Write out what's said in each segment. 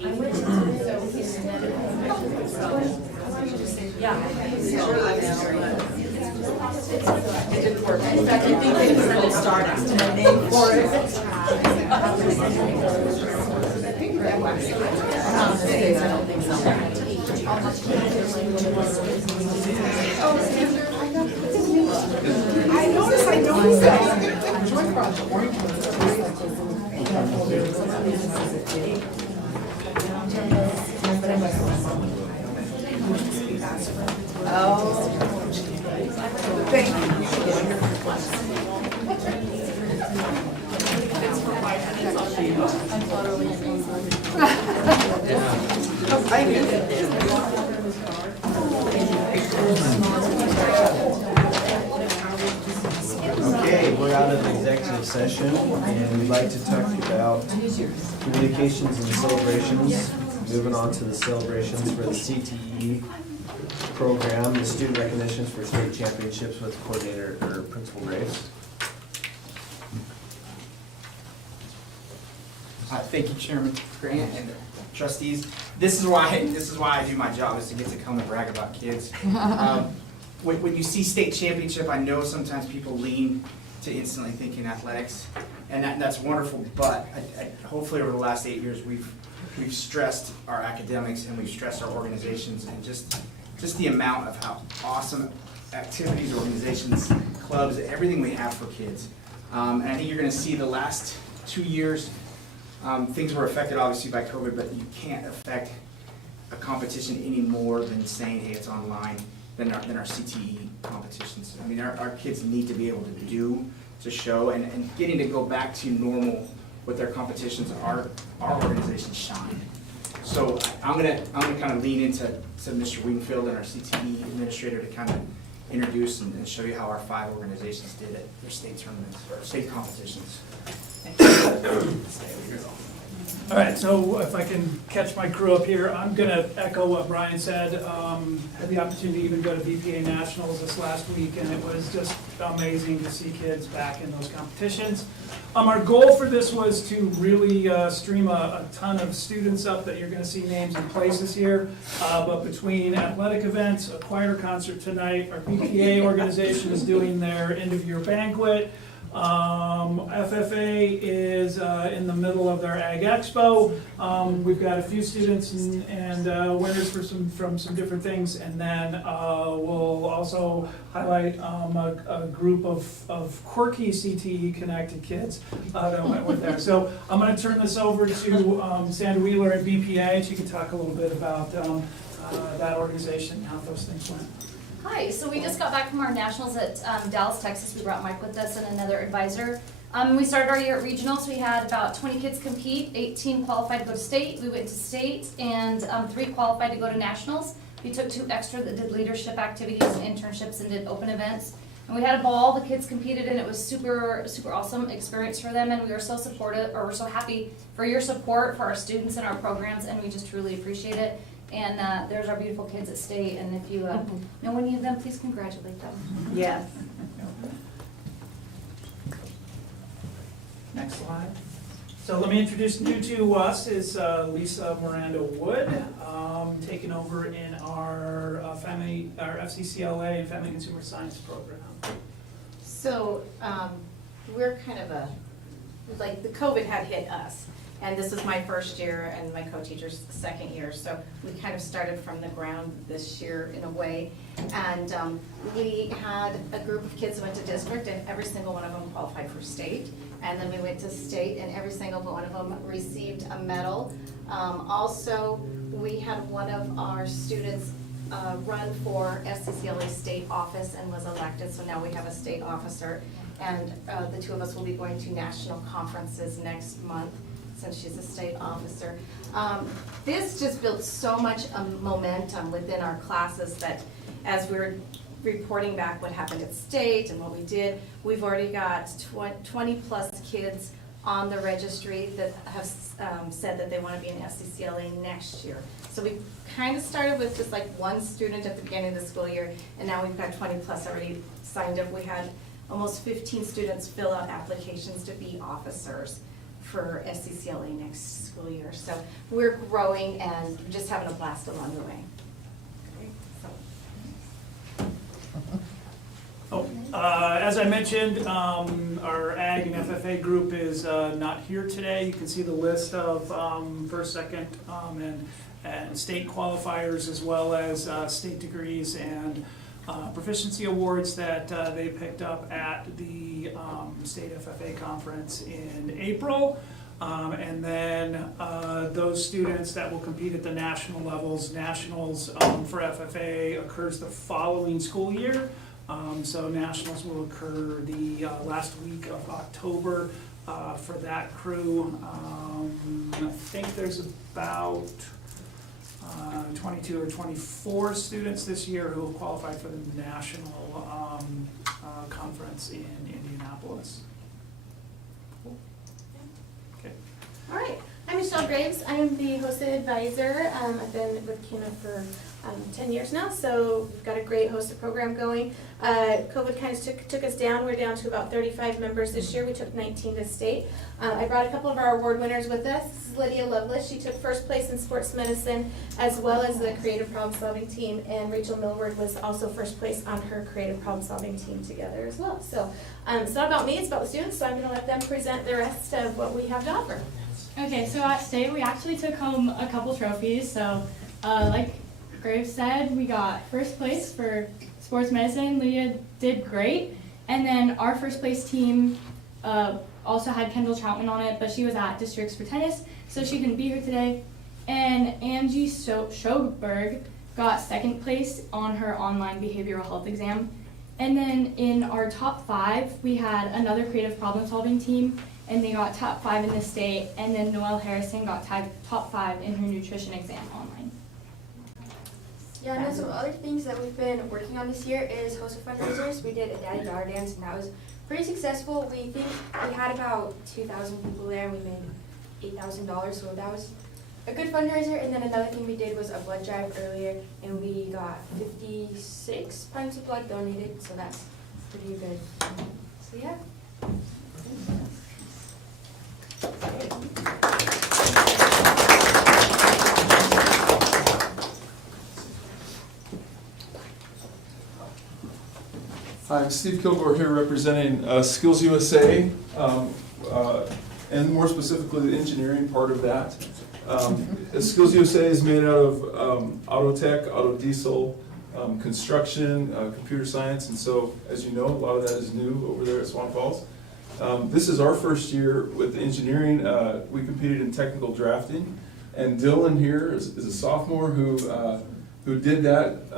It didn't work. In fact, I think they decided Stardust to my name for it. I don't think so. I noticed that. Joint project. Oh, thank you. Okay, we're out of executive session and we'd like to talk about communications and celebrations. Moving on to the celebrations for the CTE program, the student recognitions for state championships with coordinator or Principal Graves. Thank you, Chairman Grant and trustees. This is why I do my job, is to get to come and brag about kids. When you see state championship, I know sometimes people lean to instantly thinking athletics, and that's wonderful. But hopefully, over the last 8 years, we've stressed our academics and we've stressed our organizations, and just the amount of how awesome activities, organizations, clubs, everything we have for kids. And I think you're going to see the last 2 years. Things were affected obviously by COVID, but you can't affect a competition any more than saying, hey, it's online, than our CTE competitions. I mean, our kids need to be able to show, and getting to go back to normal with their competitions, our organization shine. So I'm gonna kind of lean into Mr. Wingfield and our CTE administrator to kind of introduce and show you how our 5 organizations did at their state tournaments or state competitions. All right, so if I can catch my crew up here, I'm going to echo what Brian said. Had the opportunity to even go to Bpa Nationals this last week, and it was just amazing to see kids back in those competitions. Our goal for this was to really stream a ton of students up that you're going to see names and places here. But between athletic events, a choir concert tonight, our Bpa organization is doing their end-of-year banquet. FFA is in the middle of their Ag Expo. We've got a few students and winners from some different things, and then we'll also highlight a group of quirky CTE connected kids that went with there. So I'm going to turn this over to Sandra Wheeler at BPA, and she can talk a little bit about that organization and how those things went. Hi, so we just got back from our nationals at Dallas, Texas. We brought Mike with us and another advisor. We started our year at regionals. We had about 20 kids compete, 18 qualified to go to state. We went to state, and 3 qualified to go to nationals. We took 2 extra that did leadership activities and internships and did open events. And we had a ball. The kids competed, and it was super awesome experience for them. And we were so supportive, or we're so happy for your support for our students and our programs, and we just truly appreciate it. And there's our beautiful kids at state, and if you know any of them, please congratulate them. Yes. Next slide. So let me introduce new to us is Lisa Miranda Wood, taking over in our FCCLA and Family Consumer Science program. So we're kind of like the COVID had hit us. And this is my first year and my co-teacher's second year. So we kind of started from the ground this year in a way. And we had a group of kids who went to district, and every single one of them qualified for state. And then we went to state, and every single one of them received a medal. Also, we had one of our students run for FCCLA state office and was elected. So now we have a state officer. And the 2 of us will be going to national conferences next month, since she's a state officer. This just built so much momentum within our classes that as we're reporting back what happened at state and what we did, we've already got 20 plus kids on the registry that have said that they want to be in FCCLA next year. So we kind of started with just like 1 student at the beginning of the school year, and now we've got 20 plus already signed up. We had almost 15 students fill out applications to be officers for SCCLA next school year. So we're growing and just having a blast along the way. As I mentioned, our Ag and FFA group is not here today. You can see the list of first, second, and state qualifiers, as well as state degrees and proficiency awards that they picked up at the state FFA conference in April. And then those students that will compete at the national levels. Nationals for FFA occurs the following school year. So nationals will occur the last week of October for that crew. I think there's about 22 or 24 students this year who have qualified for the national conference in Indianapolis. Okay. All right, I'm Michelle Graves. I am the Hosa advisor. I've been with Kuna for 10 years now, so we've got a great Hosa program going. COVID kind of took us down. We're down to about 35 members this year. We took 19 to state. I brought a couple of our award winners with us. This is Lydia Lovelace. She took first place in sports medicine as well as the creative problem solving team, and Rachel Millward was also first place on her creative problem solving team together as well. So it's not about me, it's about the students, so I'm going to let them present the rest of what we have to offer. Okay, so at state we actually took home a couple trophies. So like Graves said, we got first place for sports medicine. Lydia did great. And then our first place team also had Kendall Troutman on it, but she was at districts for tennis, so she couldn't be here today. And Angie Schoberg got second place on her online behavioral health exam. And then in our top 5, we had another creative problem solving team, and they got top 5 in the state. And then Noelle Harrison got top 5 in her nutrition exam online. Yeah, and then some other things that we've been working on this year is Hosa Fundraisers. We did a daddy-daughter dance, and that was pretty successful. We think we had about 2,000 people there, and we made $8,000, so that was a good fundraiser. And then another thing we did was a blood drive earlier, and we got 56 pints of blood donated, so that's pretty good. So yeah. Hi, I'm Steve Kilgore here representing Skills USA, and more specifically the engineering part of that. Skills USA is made out of auto tech, auto diesel, construction, computer science, and so, as you know, a lot of that is new over there at Swan Falls. This is our first year with engineering. We competed in technical drafting, and Dylan here is a sophomore who did that.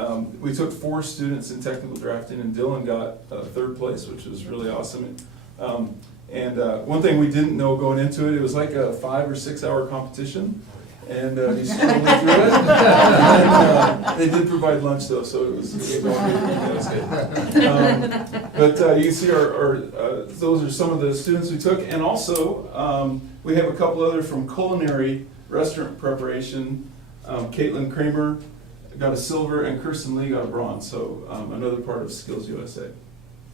We took 4 students in technical drafting, and Dylan got 3rd place, which was really awesome. And one thing we didn't know going into it, it was like a 5 or 6 hour competition, and he struggled through it. And, they did provide lunch though, so it was good. But you can see those are some of the students we took, and also we have a couple other from culinary restaurant preparation. Caitlin Kramer got a silver, and Kirsten Lee got a bronze, so another part of Skills USA.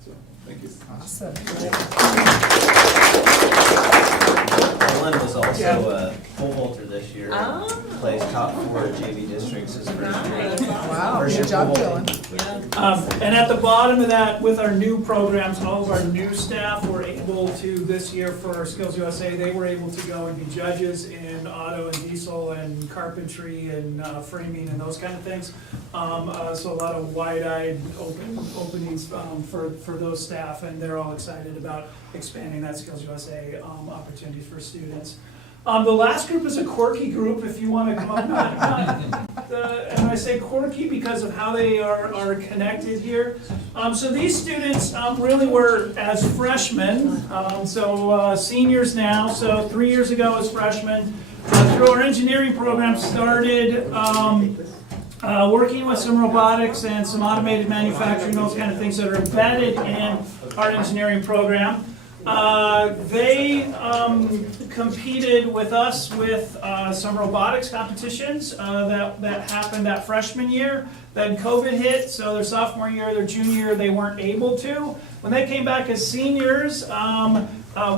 So, thank you. Awesome. Ellen was also a pole vaulter this year. Oh. Plays top 4 JV districts his first year. Wow, First good year job, pole Dylan. vaulting. And at the bottom of that, with our new programs, all of our new staff were able to, this year for Skills USA, they were able to go and be judges in auto and diesel and carpentry and framing and those kind of things. So a lot of wide-eyed openings for those staff, and they're all excited about expanding that Skills USA opportunity for students. The last group is a quirky group, if you want to come up. And I say quirky because of how they are connected here. So these students really were as freshmen, seniors now, so 3 years ago as freshmen. Through our engineering program started working with some robotics and some automated manufacturing, those kind of things that are embedded in our engineering program. They competed with us with some robotics competitions that happened that freshman year. Then COVID hit, so their sophomore year, their junior year, they weren't able to. When they came back as seniors,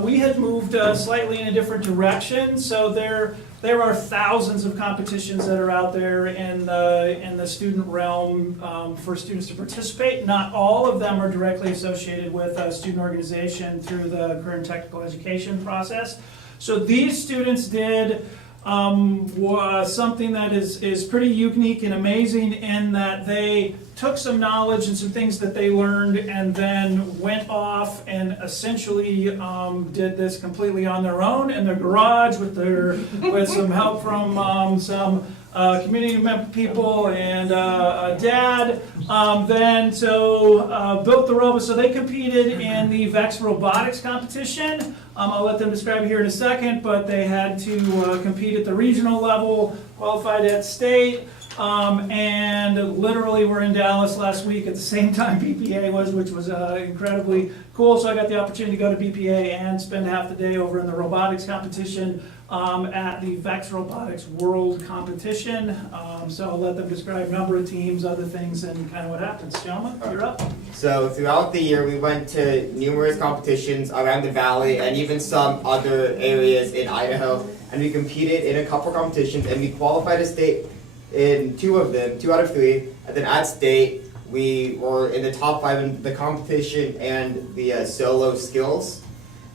we had moved slightly in a different direction. So there are thousands of competitions that are out there in the student realm for students to participate. Not all of them are directly associated with a student organization through the career and technical education process. So these students did something that is pretty unique and amazing in that they took some knowledge and some things that they learned and then went off and essentially did this completely on their own in their garage with some help from some community member people and a dad. Built the robot. So they competed in the VEX robotics competition. I'll let them describe it here in a second, but they had to compete at the regional level, qualified at state, and literally were in Dallas last week at the same time BPA was, which was incredibly cool. So I got the opportunity to go to BPA and spend half the day over in the robotics competition at the VEX Robotics World Competition. So I'll let them describe number of teams, other things, and kind of what happens. Gentlemen, you're up. So throughout the year, we went to numerous competitions around the valley and even some other areas in Idaho. And we competed in a couple competitions, and we qualified as state in 2 of them, 2 out of 3. And then at state, we were in the top 5 in the competition and the solo skills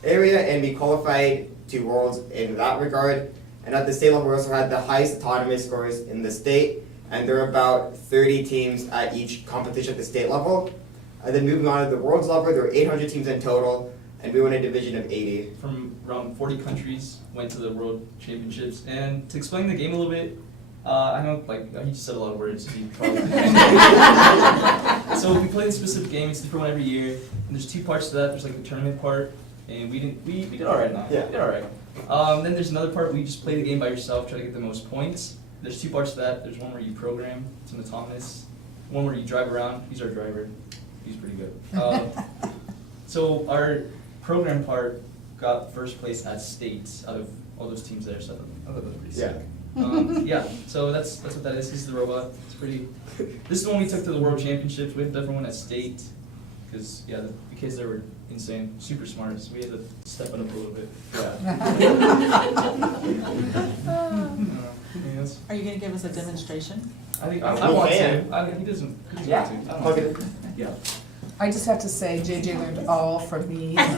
area, and we qualified to worlds in that regard. And at the state level, we also had the highest autonomous scores in the state, and there are about 30 teams at each competition at the state level. And then moving on to the world's level, there were 800 teams in total, and we won a division of 80. From around 40 countries, went to the World Championships. And to explain the game a little bit, I know, he just said a lot of words. So we play a specific game. It's a different one every year. And there's 2 parts to that. There's the tournament part, and we did all right now. Yeah. We did all right. Then there's another part where you just play the game by yourself, try to get the most points. There's 2 parts to that. There's one where you program, it's an autonomous. One where you drive around. He's our driver. He's pretty good. So our program part got first place at state out of all those teams there. So I thought that was pretty sick. Yeah, so that's what that is. This is the robot. It's pretty. This is the one we took to the World Championships. We had a different one at state because the kids there were insane, super smart. So we had to step it up a little bit. Yeah. Are you going to give us a demonstration? I think I want to. He doesn't. Yeah. Want to. I don't want to. Yeah. I just have to say, JJ learned all from me. That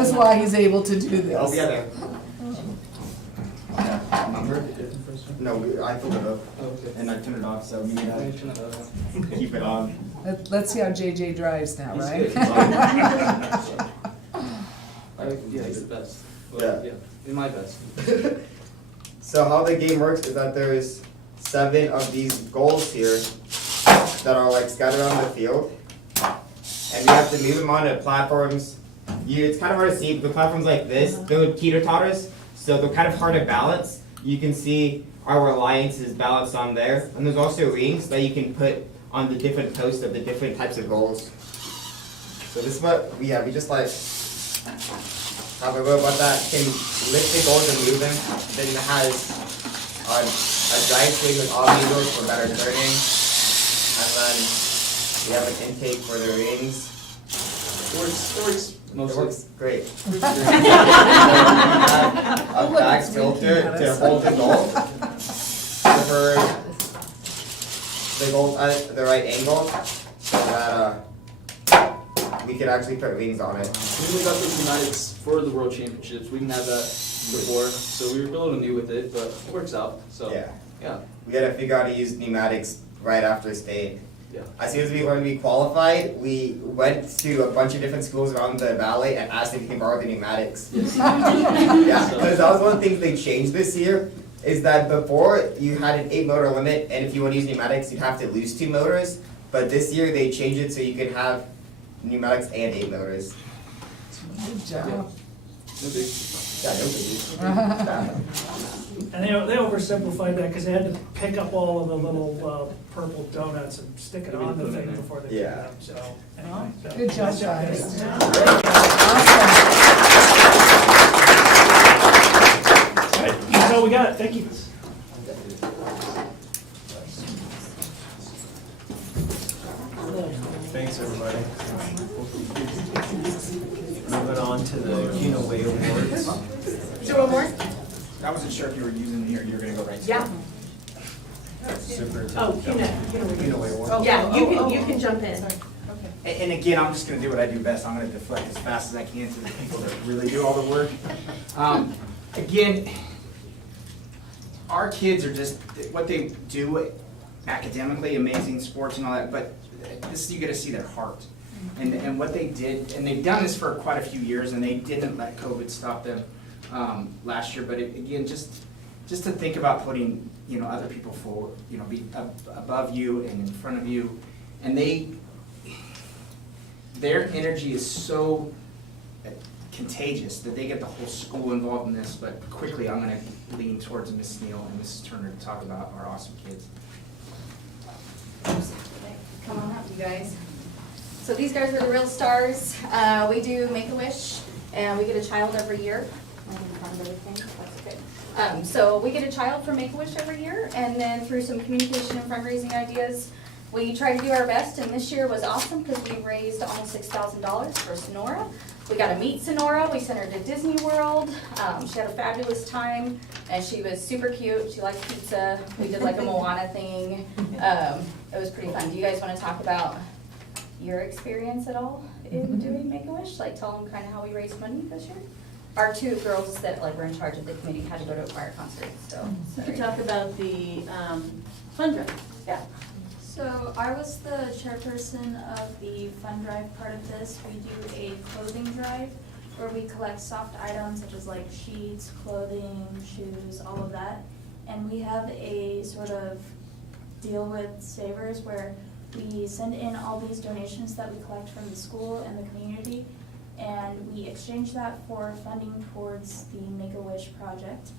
is why he's able to do this. I'll be there. No, I filled it up. Oh, okay. And I turned it off, so we need to keep it on. Let's see how JJ drives now, right? He's the best. Yeah. In my best. So how the game works is that there's 7 of these goals here that are scattered around the field, and we have to move them onto platforms. It's kind of hard to see, but platforms like this, they're teeter-totters, so they're kind of hard to balance. You can see our reliance is balanced on there, and there's also rings that you can put on the different posts of the different types of goals. So this is what we have. We just have a robot that can lift the goals and move them. Then it has a drive swing with all wheels for better turning. And then we have an intake for the rings. It works mostly. It works great. We have a back filter to hold the goal. For the goals at the right angle so that we can actually put rings on it. We got those pneumatics for the World Championships. We didn't have that before, so we were a little new with it, but it works out. So yeah. We had to figure out how to use pneumatics right after state. Yeah. As soon as we learned we qualified, we went to a bunch of different schools around the valley and asked if we can borrow the pneumatics. Yes. Yeah, because that was one of the things they changed this year, is that before you had an 8-motor limit, and if you want to use pneumatics, you'd have to lose 2 motors. But this year they changed it so you could have pneumatics and 8 motors. Good job. No big. Yeah, no biggie. And they oversimplified that because they had to pick up all of the little purple donuts and stick it on the thing before they pick it up. So anyway, Good job, guys. Awesome. All right, that's all we got. Thank you. Thanks, everybody. Moving on to the Kuna Way Awards. Is there one more? I wasn't sure if you were using me or you were gonna go right to it. Yeah. Superintendent. Oh, Kuna Way Awards. Yeah, you can jump in. And again, I'm just gonna do what I do best. I'm gonna deflect as fast as I can to the people that really do all the work. Again, our kids are just, what they do academically, amazing sports and all that, but this, you get to see their heart. And what they did, and they've done this for quite a few years, and they didn't let COVID stop them last year. But again, just to think about putting, you know, other people forward, you know, be above you and in front of you, and their energy is so contagious that they get the whole school involved in this. But quickly, I'm going to lean towards Miss Neal and Mrs. Turner to talk about our awesome kids. Come on up, you guys. So these guys are the real stars. We do Make-A-Wish, and we get a child every year. I'm in front of everything, that's okay. So we get a child from Make-A-Wish every year, and then through some communication and fundraising ideas, we try to do our best, and this year was awesome because we raised almost $6,000 for Sonora. We got to meet Sonora. We sent her to Disney World. She had a fabulous time, and she was super cute. She liked pizza. We did like a Moana thing. It was pretty fun. Do you guys want to talk about your experience at all in doing Make-A-Wish? Like tell them kind of how we raised money this year? Our two girls that like were in charge of the committee had to go to a choir concert, so. You could talk about the fundraiser. Yeah. So I was the chairperson of the fund drive part of this. We do a clothing drive where we collect soft items such as like sheets, clothing, shoes, all of that. And we have a sort of deal with Savers where we send in all these donations that we collect from the school and the community, and we exchange that for funding towards the Make-A-Wish project.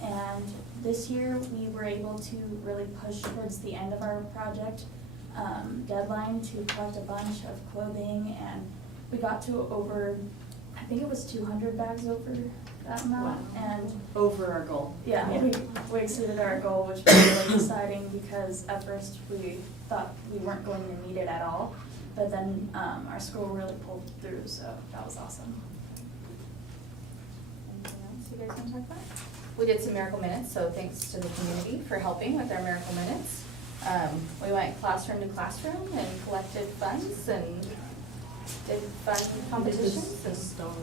And this year, we were able to really push towards the end of our project deadline to collect a bunch of clothing, and we got to over, I think it was 200 bags over that amount. Wow. And Over our goal. yeah, we exceeded our goal, which was really exciting because at first we thought we weren't going to need it at all, but then our school really pulled through, so that was awesome. Anything else you guys want to talk about? We did some Miracle Minutes, so thanks to the community for helping with our Miracle Minutes. We went classroom to classroom and collected funds and did fun competitions and stars.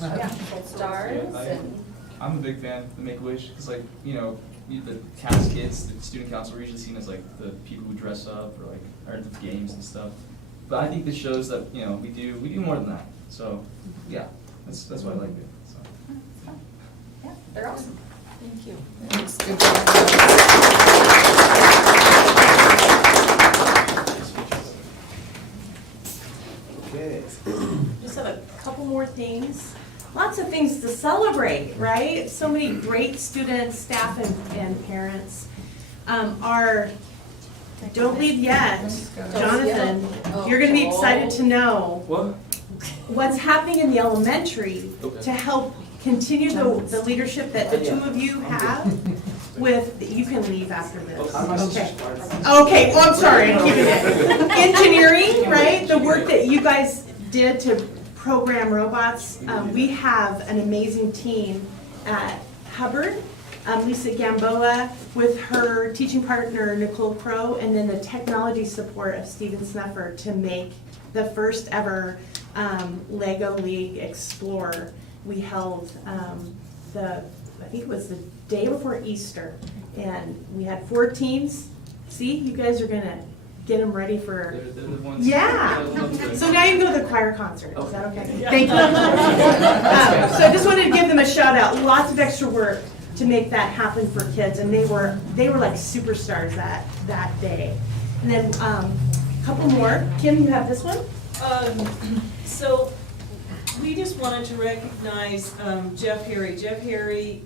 yeah, pulled stars and. I'm a big fan of the Make-A-Wish because, like, you know, the cast kids, the student council are usually seen as like the people who dress up or like are at the games and stuff. But I think this shows that, you know, we do more than that. So yeah, that's why I like it. So. Yeah, they're awesome. Thank you. Thanks, good job. Okay. Just have a couple more things. Lots of things to celebrate, right? So many great students, staff, and parents. Don't leave yet, Jonathan. You're gonna be excited to know What? what's happening in the elementary Okay. to help continue the leadership that the two of you have with, you can leave after this. Okay. Okay, well, I'm sorry, I'm keeping it. Engineering, right? The work that you guys did to program robots. We have an amazing team at Hubbard. Lisa Gamboa with her teaching partner Nicole Crow, and then the technology support of Steven Snuffer to make the first ever Lego League Explorer. We held I think it was the day before Easter, and we had 4 teams. See, you guys are gonna get them ready for. They're the ones. Yeah. They're the ones that- So now you can go to the choir concert. Is that okay? Yeah. Thank you. So I just wanted to give them a shout out. Lots of extra work to make that happen for kids, and they were like superstars that day. And then a couple more. Kim, you have this one. So we just wanted to recognize Jeff Harry. Jeff Harry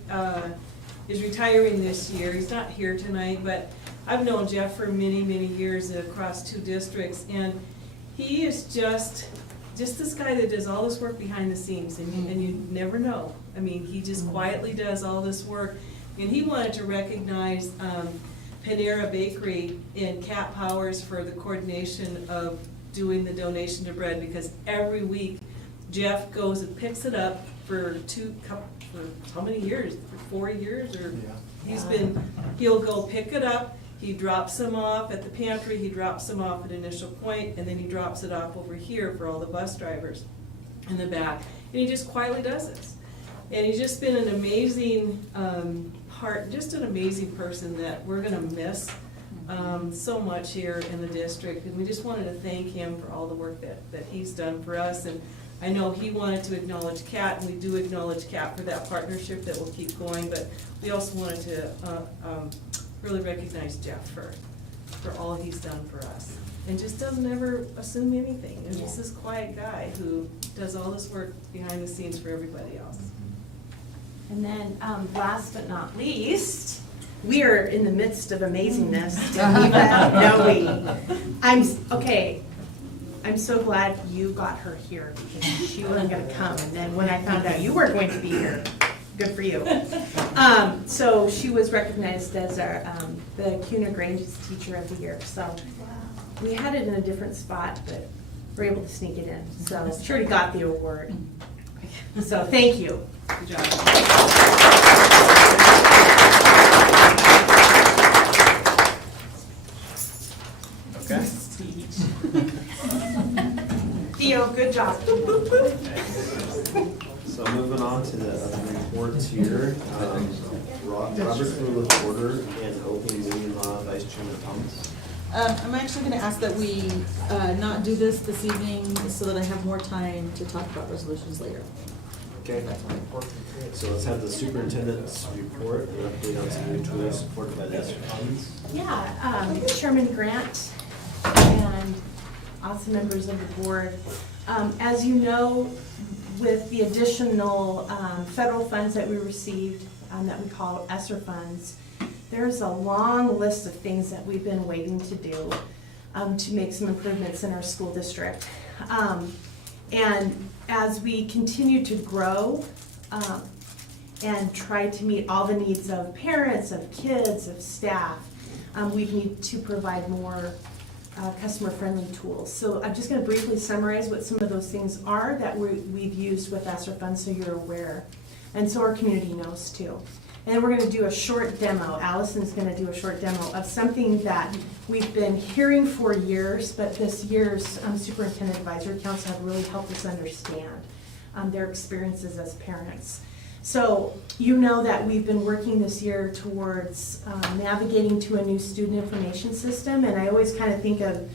is retiring this year. He's not here tonight, but I've known Jeff for many, many years across 2 districts, and he is just this guy that does all this work behind the scenes, and you never know. I mean, he just quietly does all this work, and he wanted to recognize Panera Bakery and Cat Powers for the coordination of doing the donation to bread, because every week Jeff goes and picks it up for how many years? For 4 years, or he'll go pick it up, he drops them off at the pantry, he drops them off at Initial Point, and then he drops it off over here for all the bus drivers in the back. And he just quietly does this. And he's just been an amazing just an amazing person that we're gonna miss so much here in the district. And we just wanted to thank him for all the work that he's done for us. And I know he wanted to acknowledge Kat, and we do acknowledge Kat for that partnership that will keep going, but we also wanted to really recognize Jeff for all he's done for us. And just doesn't ever assume anything. And just this quiet guy who does all this work behind the scenes for everybody else. And then, last but not least, we are in the midst of amazingness. I'm so glad you got her here, because she wasn't gonna come, and then when I found out you were going to be here, good for you. So she was recognized as our, the Kuna Grange's Teacher of the Year, so we had it in a different spot, but we're able to sneak it in, so she already got the award. So thank you. Good job. Okay. Theo, good job. So moving on to the other reports here. Robert's Rule of Order and opening meeting law, Vice Chairman Thomas. I'm actually going to ask that we not do this evening so that I have more time to talk about resolutions later. Okay. So let's have the superintendent's report, an update on some new tools supported by the ESSER funds. Yeah, Chairman Grant and awesome members of the board. As you know, with the additional federal funds that we received that we call ESSER funds, there's a long list of things that we've been waiting to do to make some improvements in our school district. And as we continue to grow and try to meet all the needs of parents, of kids, of staff, we need to provide more customer-friendly tools. So I'm just going to briefly summarize what some of those things are that we've used with ESSER funds, so you're aware. And so our community knows too. And we're going to do a short demo. Allison's going to do a short demo of something that we've been hearing for years, but this year's Superintendent Advisory Council have really helped us understand their experiences as parents. So you know that we've been working this year towards navigating to a new student information system, and I always kind of think of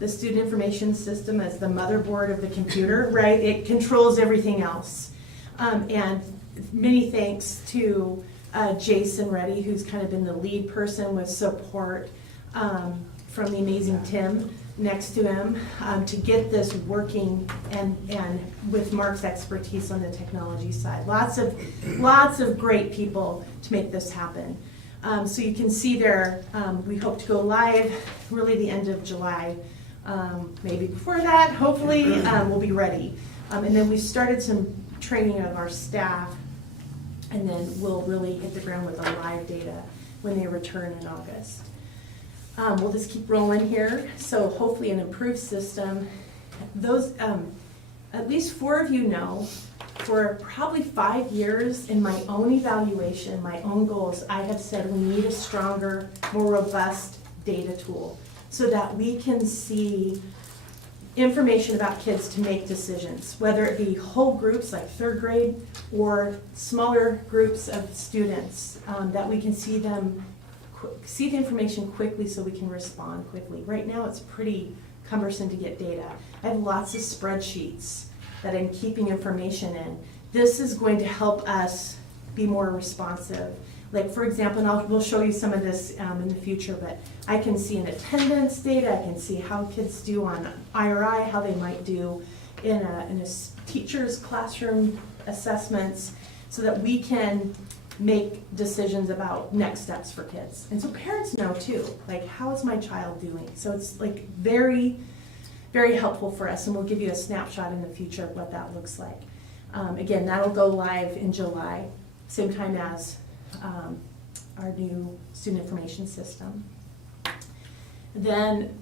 the student information system as the motherboard of the computer, right? It controls everything else. And many thanks to Jason Reddy, who's kind of been the lead person with support from the amazing Tim next to him to get this working, and with Mark's expertise on the technology side. Lots of great people to make this happen. So you can see there, we hope to go live really the end of July. Maybe before that, hopefully we'll be ready. And then we started some training of our staff, and then we'll really hit the ground with our live data when they return in August. We'll just keep rolling here. So hopefully an improved system. Those, at least 4 of you know, for probably 5 years in my own evaluation, my own goals, I have said we need a stronger, more robust data tool so that we can see information about kids to make decisions, whether it be whole groups like 3rd grade or smaller groups of students, that we can see the information quickly so we can respond quickly. Right now it's pretty cumbersome to get data. I have lots of spreadsheets that I'm keeping information in. This is going to help us be more responsive. Like for example, and we'll show you some of this in the future, but I can see an attendance data, I can see how kids do on IRI, how they might do in a teacher's classroom assessments, so that we can make decisions about next steps for kids. And so parents know too, like how is my child doing? So it's like very, very helpful for us, and we'll give you a snapshot in the future of what that looks like. Again, that'll go live in July, same time as our new student information system. Then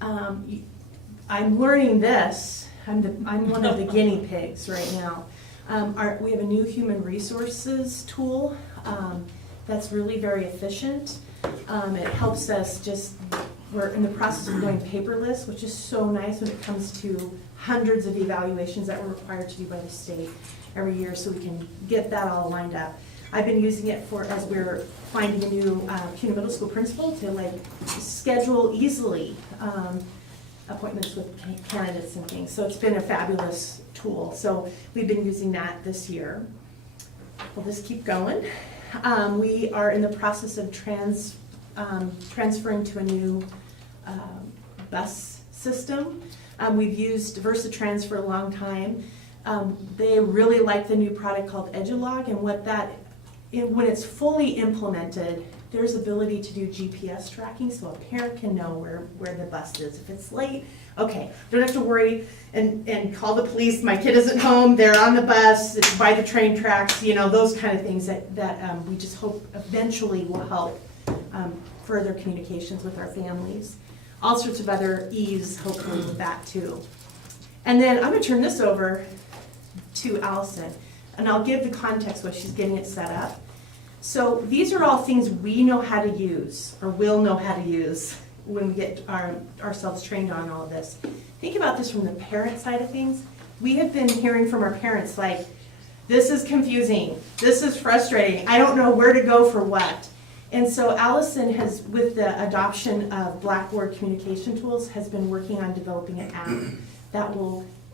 I'm learning this. I'm one of the guinea pigs right now. We have a new human resources tool that's really very efficient. It helps us we're in the process of going paperless, which is so nice when it comes to hundreds of evaluations that we're required to do by the state every year, so we can get that all lined up. I've been using it as we're finding a new Kuna Middle School principal to schedule easily appointments with candidates and things. So it's been a fabulous tool. So we've been using that this year. We'll just keep going. We are in the process of transferring to a new bus system. We've used VersaTrans for a long time. They really like the new product called Edulog, and when it's fully implemented, there's ability to do GPS tracking, so a parent can know where the bus is. If it's late, okay, don't have to worry and call the police. My kid isn't home. They're on the bus. It's by the train tracks. Those kind of things that we just hope eventually will help further communications with our families. All sorts of other ease, hopefully, with that too. And then I'm going to turn this over to Allison, and I'll give the context while she's getting it set up. So these are all things we know how to use, or will know how to use, when we get ourselves trained on all of this. Think about this from the parent side of things. We have been hearing from our parents like, this is confusing, this is frustrating, I don't know where to go for what. And so Allison has, with the adoption of Blackboard communication tools, has been working on developing an app that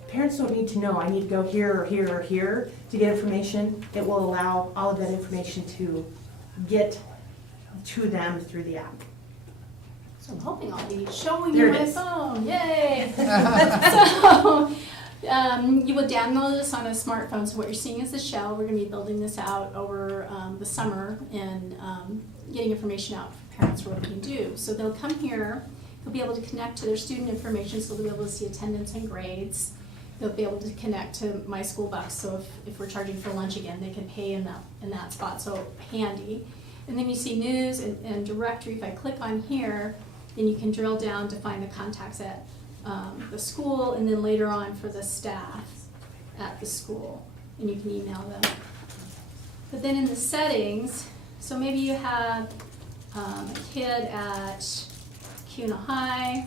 parents don't need to know, I need to go here or here or here to get information. It will allow all of that information to get to them through the app. So I'm hoping I'll be showing There you it my is. phone. Yay! So you will download this on a smartphone. So what you're seeing is the shell. We're going to be building this out over the summer and getting information out for parents what we can do. So they'll come here. They'll be able to connect to their student information, so they'll be able to see attendance and grades. They'll be able to connect to My School Bucks, so if we're charging for lunch again, they can pay in that spot, so handy. And then you see news and directory. If I click on here, then you can drill down to find the contacts at the school, and then later on for the staff at the school, and you can email them. But then in the settings, so maybe you have a kid at Kuna High,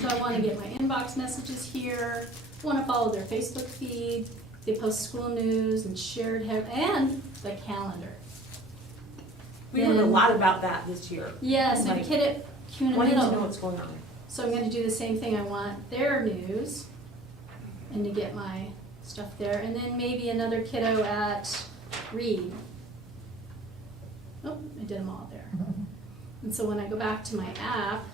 so I want to get my inbox messages here. I want to follow their Facebook feed. They post school news and and the calendar. We learned a lot about that this year. Yes, my kid at Kuna Wanting Middle. to know what's going on. So I'm going to do the same thing. I want their news and to get my stuff there. And then maybe another kiddo at Reed. Oh, I did them all there. And so when I go back to my app,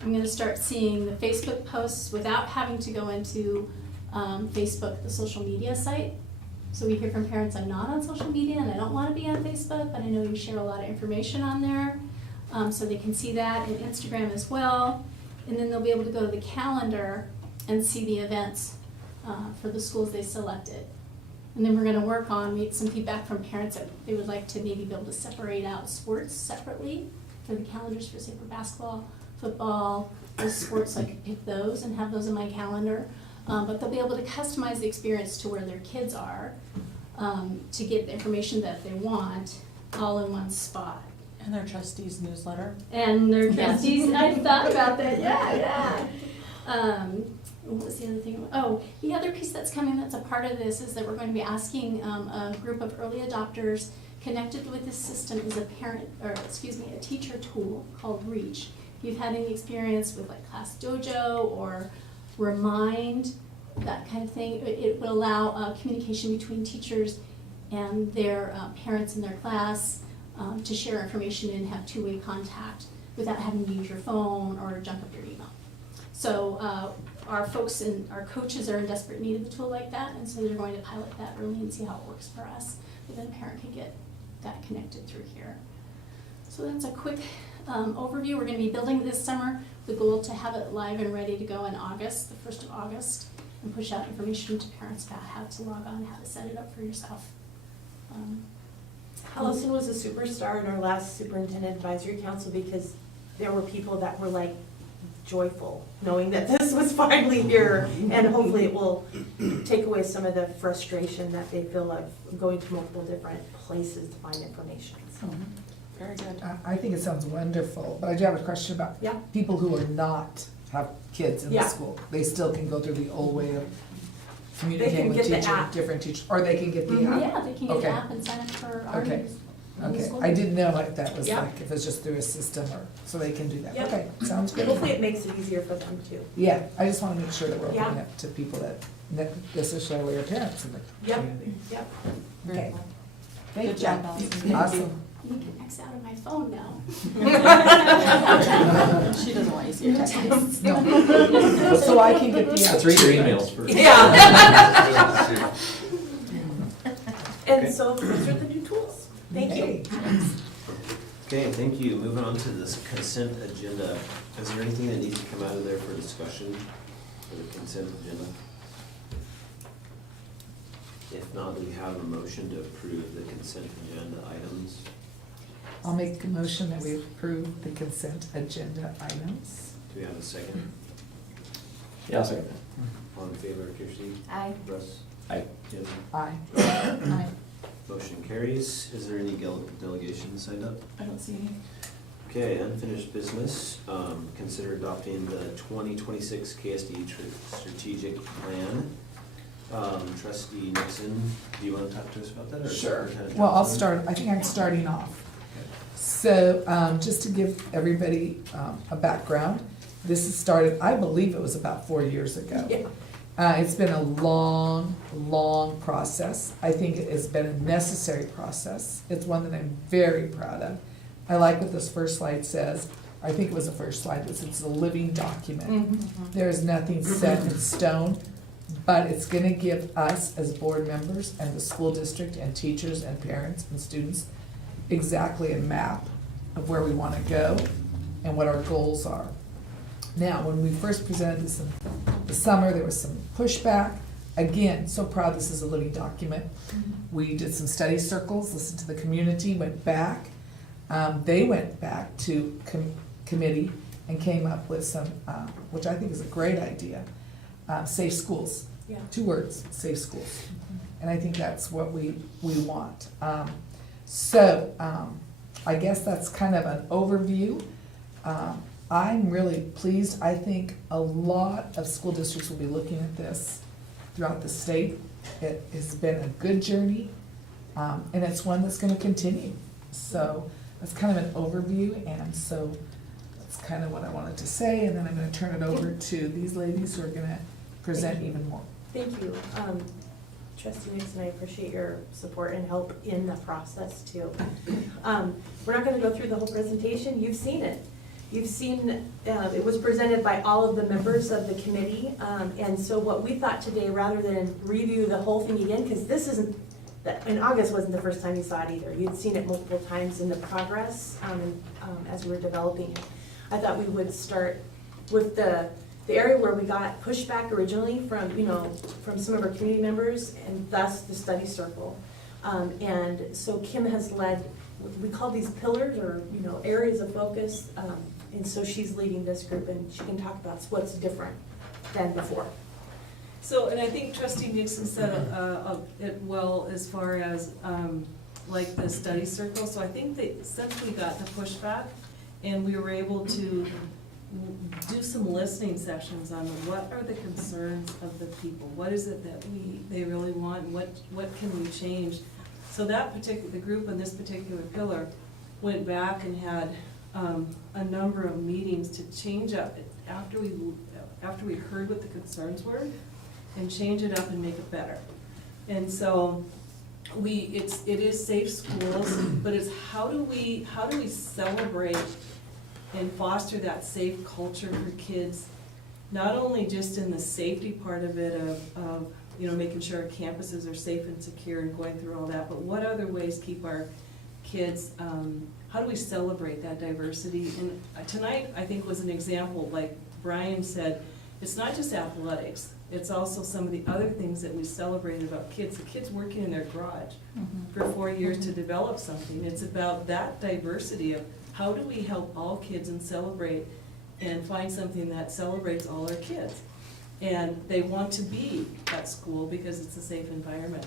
I'm going to start seeing the Facebook posts without having to go into Facebook, the social media site. So we hear from parents, I'm not on social media and I don't want to be on Facebook, but I know you share a lot of information on there. So they can see that, and Instagram as well. And then they'll be able to go to the calendar and see the events for the schools they selected. And then we're going to work on some feedback from parents that they would like to maybe be able to separate out sports separately for the calendars, for say for basketball, football, those sports, I could pick those and have those in my calendar. But they'll be able to customize the experience to where their kids are to get the information that they want all in one spot. And their trustees newsletter. And their trustees, I thought about that, yeah. What was the other thing? Oh, the other piece that's coming that's a part of this is that we're going to be asking a group of early adopters connected with this system is a teacher tool called Reach. If you've had any experience with like Class Dojo or Remind, that kind of thing, it would allow communication between teachers and their parents in their class to share information and have two-way contact without having to use your phone or junk up your email. So our folks and our coaches are in desperate need of a tool like that, and so they're going to pilot that early and see how it works for us. But then a parent can get that connected through here. So that's a quick overview. We're going to be building this summer. The goal to have it live and ready to go in August, the 1st of August, and push out information to parents about how to log on, how to set it up for yourself. Allison was a superstar in our last superintendent advisory council because there were people that were like, joyful, knowing that this was finally here, and hopefully it will take away some of the frustration that they feel of going to multiple different places to find information, so, very good. I think it sounds wonderful, but I do have a question about Yeah. people who are not, have kids in the Yeah. school. They still can go through the old way of They communicating can with get the teachers, app. different teachers, or they can get the app? Yeah, they can get Okay. the app and sign up for our Okay. meetings in the Okay, school. I didn't know if that was Yeah. like, if it's just through a system or, so they can do that. Yep. Okay, sounds good. Hopefully it makes it easier for them too. Yeah, I just wanna make sure that we're opening Yeah. up to people that necessarily are parents in the Yep, community. yep. Okay. Thank Good you. job, Allison. Awesome. You can X out of my phone now. She doesn't want you to see your text. No. So I can get the app. Let's read your emails first. Yeah. And so those are the new tools. Thank you. Hey. Okay, thank you. Moving on to this consent agenda. Is there anything that needs to come out of there for discussion for the consent agenda? If not, do we have a motion to approve the consent agenda items? I'll make a motion that we approve the consent agenda items. Do we have a second? Yeah, I'll second All in favor, Kirsty? Aye. Russ? Aye. Jim? Aye. Aye. Motion carries. Is there any delegations signed up? I don't see any. Okay, unfinished business. Consider adopting the 2026 KSD strategic plan. Trustee Nixon, do you want to talk to us about that? Or Sure. Superintendent Well, I'll Johnson? start, I think I'm starting off. So, just to give everybody a background, this has started, I believe it was about 4 years ago. Yeah. It's been a long, long process. I think it has been a necessary process. It's one that I'm very proud of. I like what this first slide says. I think it was the first slide, it's a living document. There is nothing set in stone, but it's gonna give us as board members and the school district and teachers and parents and students exactly a map of where we wanna go and what our goals are. Now, when we first presented this in the summer, there was some pushback. Again, so proud this is a living document. We did some study circles, listened to the community, went back. They went back to committee and came up with some, which I think is a great idea, safe schools. Yeah. 2 words, safe schools. And I think that's what we want. I guess that's kind of an overview. I'm really pleased. I think a lot of school districts will be looking at this throughout the state. It has been a good journey, and it's one that's gonna continue. So that's kind of an overview, and so that's kind of what I wanted to say, and then I'm gonna turn it over to these ladies who are gonna present even more. Thank you. Trustee Nixon, I appreciate your support and help in the process too. We're not gonna go through the whole presentation. You've seen it. You've seen, it was presented by all of the members of the committee. And so what we thought today, rather than review the whole thing again, because this isn't, in August wasn't the first time you saw it either. You'd seen it multiple times in the progress as we were developing it. I thought we would start with the area where we got pushback originally from, from some of our community members, and thus the study circle. And so Kim has led, we call these pillars or, areas of focus. And so she's leading this group, and she can talk about what's different than before. So, and I think Trustee Nixon said it well as far as like the study circle. So I think that since we got the pushback and we were able to do some listening sessions on what are the concerns of the people, what is it that they really want, and what can we change. So that the group on this particular pillar went back and had a number of meetings to change up after we heard what the concerns were, and change it up and make it better. And so it is safe schools, but it's how do we celebrate and foster that safe culture for kids, not only just in the safety part of it of making sure our campuses are safe and secure and going through all that, but what other ways keep our kids, how do we celebrate that diversity? And tonight, I think, was an example, like Brian said, it's not just athletics, it's also some of the other things that we celebrate about kids. The kids working in their garage for 4 years to develop something. It's about that diversity of how do we help all kids and celebrate and find something that celebrates all our kids. And they want to be at school because it's a safe environment.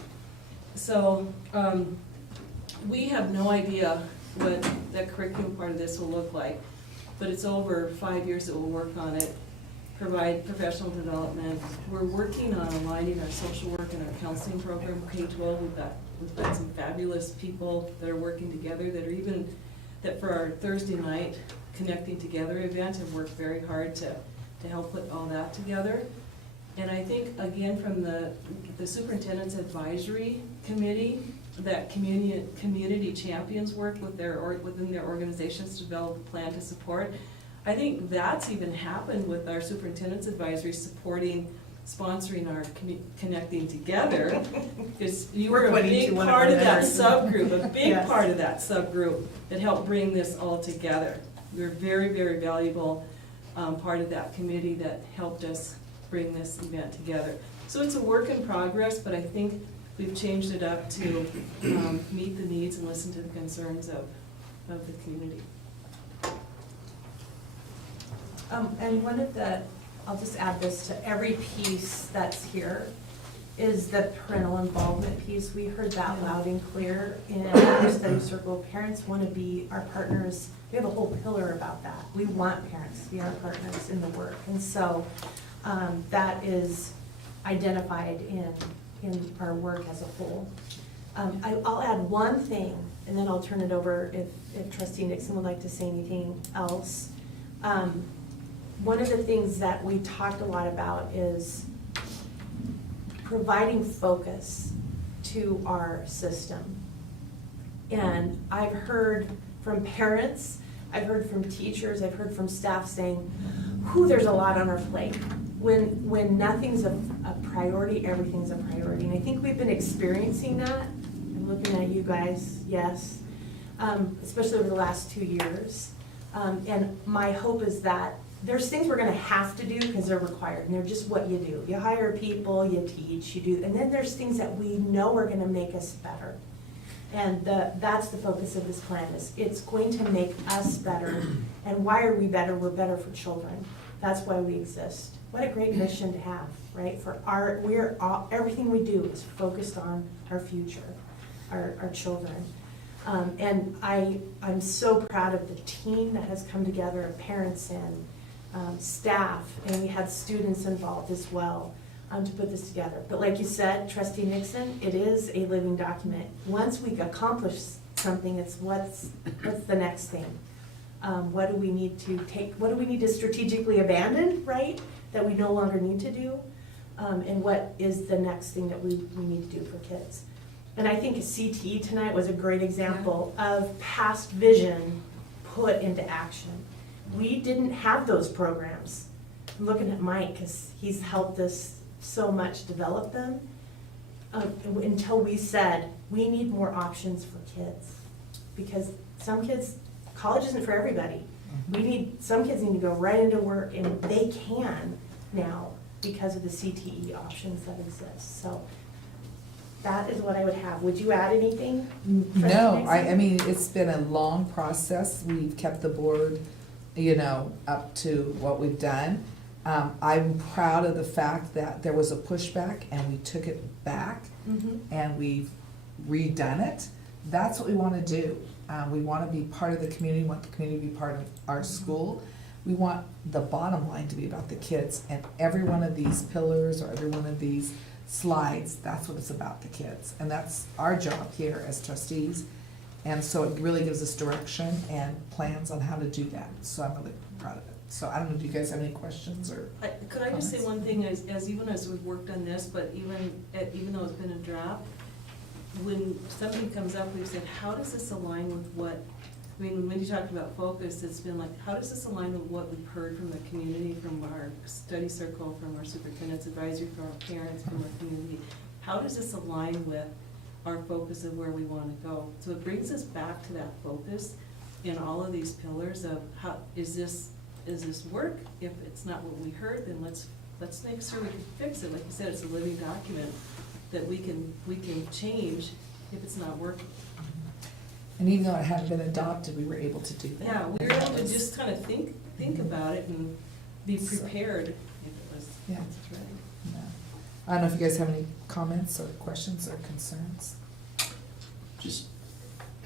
So, we have no idea what the curriculum part of this will look like, but it's over 5 years that we'll work on it, provide professional development. We're working on aligning our social work and our counseling program, K-12. We've got some fabulous people that are working together that for our Thursday night Connecting Together event have worked very hard to help put all that together. And I think, again, from the Superintendent's Advisory Committee, that community champions work within their organizations to develop a plan to support. I think that's even happened with our Superintendent's Advisory sponsoring our Connecting Together, because you were a big part of that subgroup, a big part of that subgroup that helped bring this all together. You're a very, very valuable part of that committee that helped us bring this event together. So it's a work in progress, but I think we've changed it up to meet the needs and listen to the concerns of the community. And one of the, I'll just add this to every piece that's here, is the parental involvement piece. We heard that loud and clear in our study circle. Parents want to be our partners. We have a whole pillar about that. We want parents to be our partners in the work. And so that is identified in our work as a whole. I'll add one thing, and then I'll turn it over if Trustee Nixon would like to say anything else. One of the things that we talked a lot about is providing focus to our system. And I've heard from parents, I've heard from teachers, I've heard from staff saying, whew, there's a lot on our plate. When nothing's a priority, everything's a priority. And I think we've been experiencing that. I'm looking at you guys, yes, especially over the last 2 years. And my hope is that there's things we're gonna have to do because they're required, and they're just what you do. You hire people, you teach, you do, and then there's things that we know are gonna make us better. And that's the focus of this plan, is it's going to make us better. And why are we better? We're better for children. That's why we exist. What a great mission to have, right? Everything we do is focused on our future, our children. And I'm so proud of the team that has come together, of parents and staff, and we had students involved as well to put this together. But like you said, Trustee Nixon, it is a living document. Once we accomplish something, it's what's the next thing? What do we need to take? What do we need to strategically abandon, right? That we no longer need to do? And what is the next thing that we need to do for kids? And I think CTE tonight was a great example of past vision put into action. We didn't have those programs. I'm looking at Mike because he's helped us so much develop them until we said we need more options for kids, because some kids, college isn't for everybody. Some kids need to go right into work, and they can now because of the CTE options that exist. So that is what I would have. Would you add anything? No, I mean, it's been a long process. We've kept the board, up to what we've done. I'm proud of the fact that there was a pushback and we took it back and we've redone it. That's what we want to do. We want to be part of the community, we want the community to be part of our school. We want the bottom line to be about the kids, and every one of these pillars or every one of these slides, that's what it's about, the kids. And that's our job here as trustees. And so it really gives us direction and plans on how to do that. So I'm really proud of it. So I don't know, do you guys have any questions or Could I just say one thing, as even as we've worked on this, but even though it's been a draft, when something comes up, we've said, how does this align with what, when you talked about focus, it's been like, how does this align with what we've heard from the community, from our study circle, from our superintendent's advisory, from our parents, from our community? How does this align with our focus of where we want to go? So it brings us back to that focus in all of these pillars of how is this work? If it's not what we heard, then let's make sure we can fix it. Like you said, it's a living document that we can change if it's not working. And even though it hadn't been adopted, we were able to do that. Yeah, we And were that able to was- just kind of think about it and be prepared if it was. Yeah. That's right. No. I don't know if you guys have any comments or questions or concerns. Just,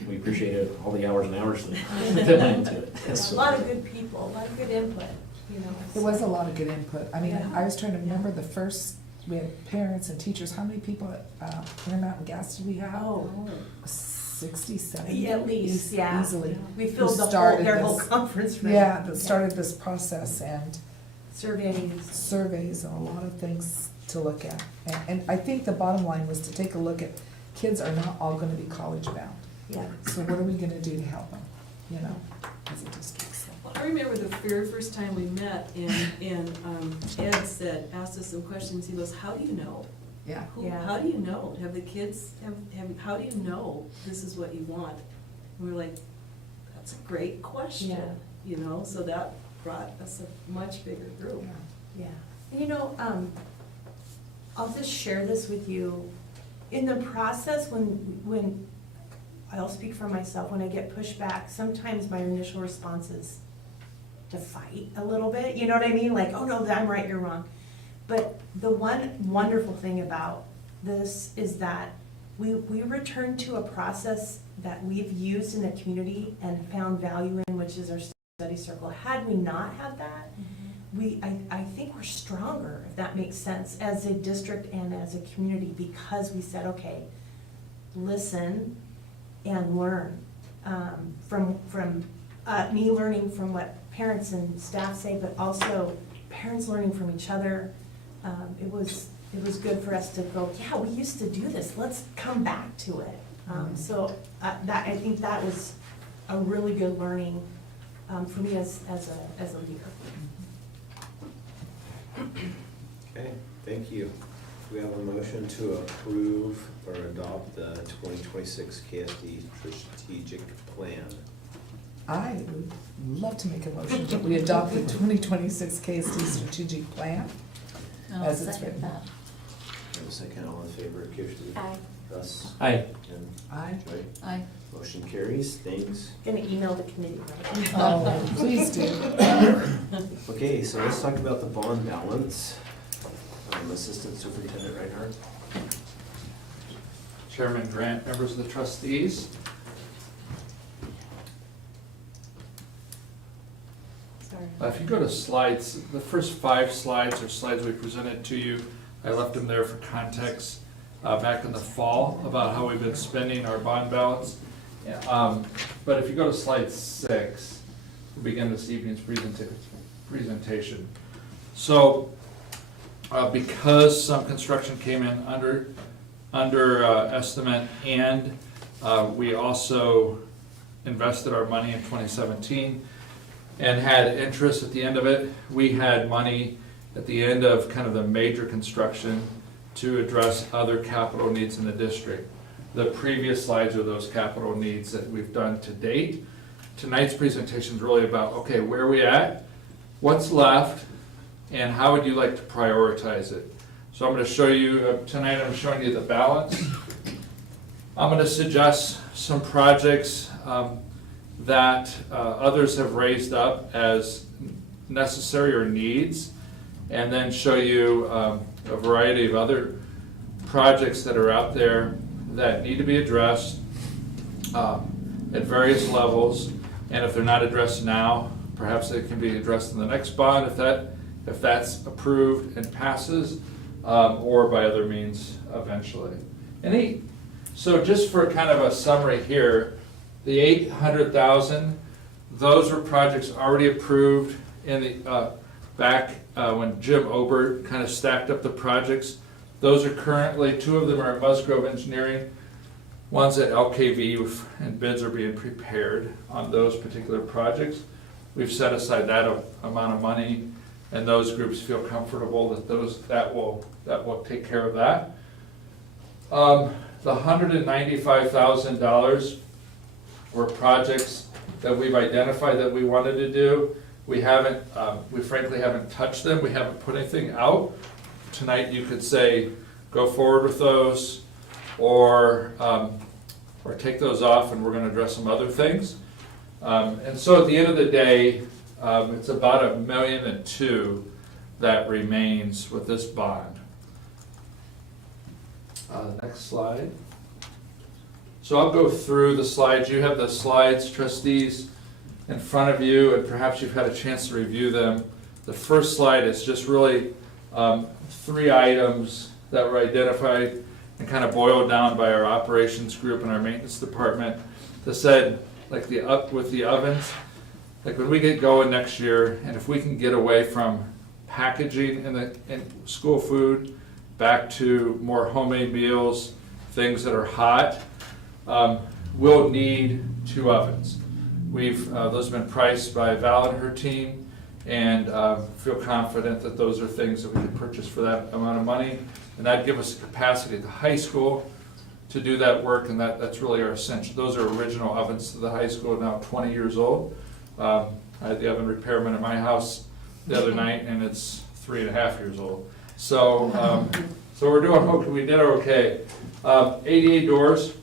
we appreciated all the hours and hours that went into it. A lot of good people, a lot of good input, you know. There was a lot of good input. I mean, Yeah. I was trying to remember the first, we had parents and teachers, how many people at Intermountain Gas did we have? Oh. 60, 70? Yeah, at least, yeah. Easily. We Who filled started their whole this- conference room. Yeah, that started this process and Surveys. and a lot of things to look at. And I think the bottom line was to take a look at, kids are not all gonna be college bound. Yeah. So what are we gonna do to help them, you know, as a district, so. Well, I remember the very first time we met and Ed asked us some questions. He goes, how do you know? Yeah. Yeah. How do you know? Have the kids, how do you know this is what you want? And we were like, that's a great question, Yeah. you know, so that brought us a much bigger group. Yeah. And you know, I'll just share this with you. In the process, when, I'll speak for myself, when I get pushback, sometimes my initial response is to fight a little bit, you know what I mean? Like, oh no, I'm right, you're wrong. But the one wonderful thing about this is that we return to a process that we've used in the community and found value in, which is our study circle. Had we not had that, I think we're stronger, if that makes sense, as a district and as a community, because we said, okay, listen and learn from me learning from what parents and staff say, but also parents learning from each other. It was good for us to go, yeah, we used to do this, let's come back to it. So I think that was a really good learning for me as a leader. Okay, thank you. We have a motion to approve or adopt the 2026 KSD strategic plan. I would love to make a motion that we adopt the 2026 KSD strategic plan as it's written. Have a second, all in favor, Kirsty? Aye. Russ? Aye. And Aye. Joy? Aye. Motion carries, thanks. Gonna email the committee, right? Oh, please do. Okay, so let's talk about the bond balance. Assistant Superintendent Reinhardt. Chairman Grant, members of the trustees. If you go to slides, the first 5 slides are slides we presented to you. I left them there for context back in the fall about how we've been spending our bond balance. But if you go to slide 6, we'll begin this evening's presentation. So because some construction came in under estimate, and we also invested our money in 2017 and had interest at the end of it, we had money at the end of kind of the major construction to address other capital needs in the district. The previous slides are those capital needs that we've done to date. Tonight's presentation is really about, okay, where are we at, what's left, and how would you like to prioritize it? So I'm going to show you, tonight I'm showing you the balance. I'm going to suggest some projects that others have raised up as necessary or needs, and then show you a variety of other projects that are out there that need to be addressed at various levels, and if they're not addressed now, perhaps they can be addressed in the next bond if that's approved and passes, or by other means eventually. So just for kind of a summary here, the $800,000, those were projects already approved in the back when Jim Obert kind of stacked up the projects. Those are currently, 2 of them are at Musgrove Engineering, one's at LKV, and bids are being prepared on those particular projects. We've set aside that amount of money, and those groups feel comfortable that that will take care of that. The $195,000 were projects that we've identified that we wanted to do. We frankly haven't touched them. We haven't put anything out. Tonight you could say, go forward with those, or or take those off, and we're gonna address some other things. And so at the end of the day, it's about $1.2 million that remains with this bond. Next slide. So I'll go through the slides. You have the slides, trustees, in front of you, and perhaps you've had a chance to review them. The first slide is just really 3 items that were identified and kind of boiled down by our operations group and our maintenance department that said, like with the ovens, like when we get going next year, and if we can get away from packaging in school food back to more homemade meals, things that are hot, we'll need 2 ovens. Those have been priced by Val and her team, and feel confident that those are things that we can purchase for that amount of money. And that'd give us the capacity at the high school to do that work, and that's really our essential. Those are original ovens to the high school, now 20 years old. I had the oven repairman at my house the other night, and it's 3.5 years old. So, so we're doing okay. We did okay. ADA doors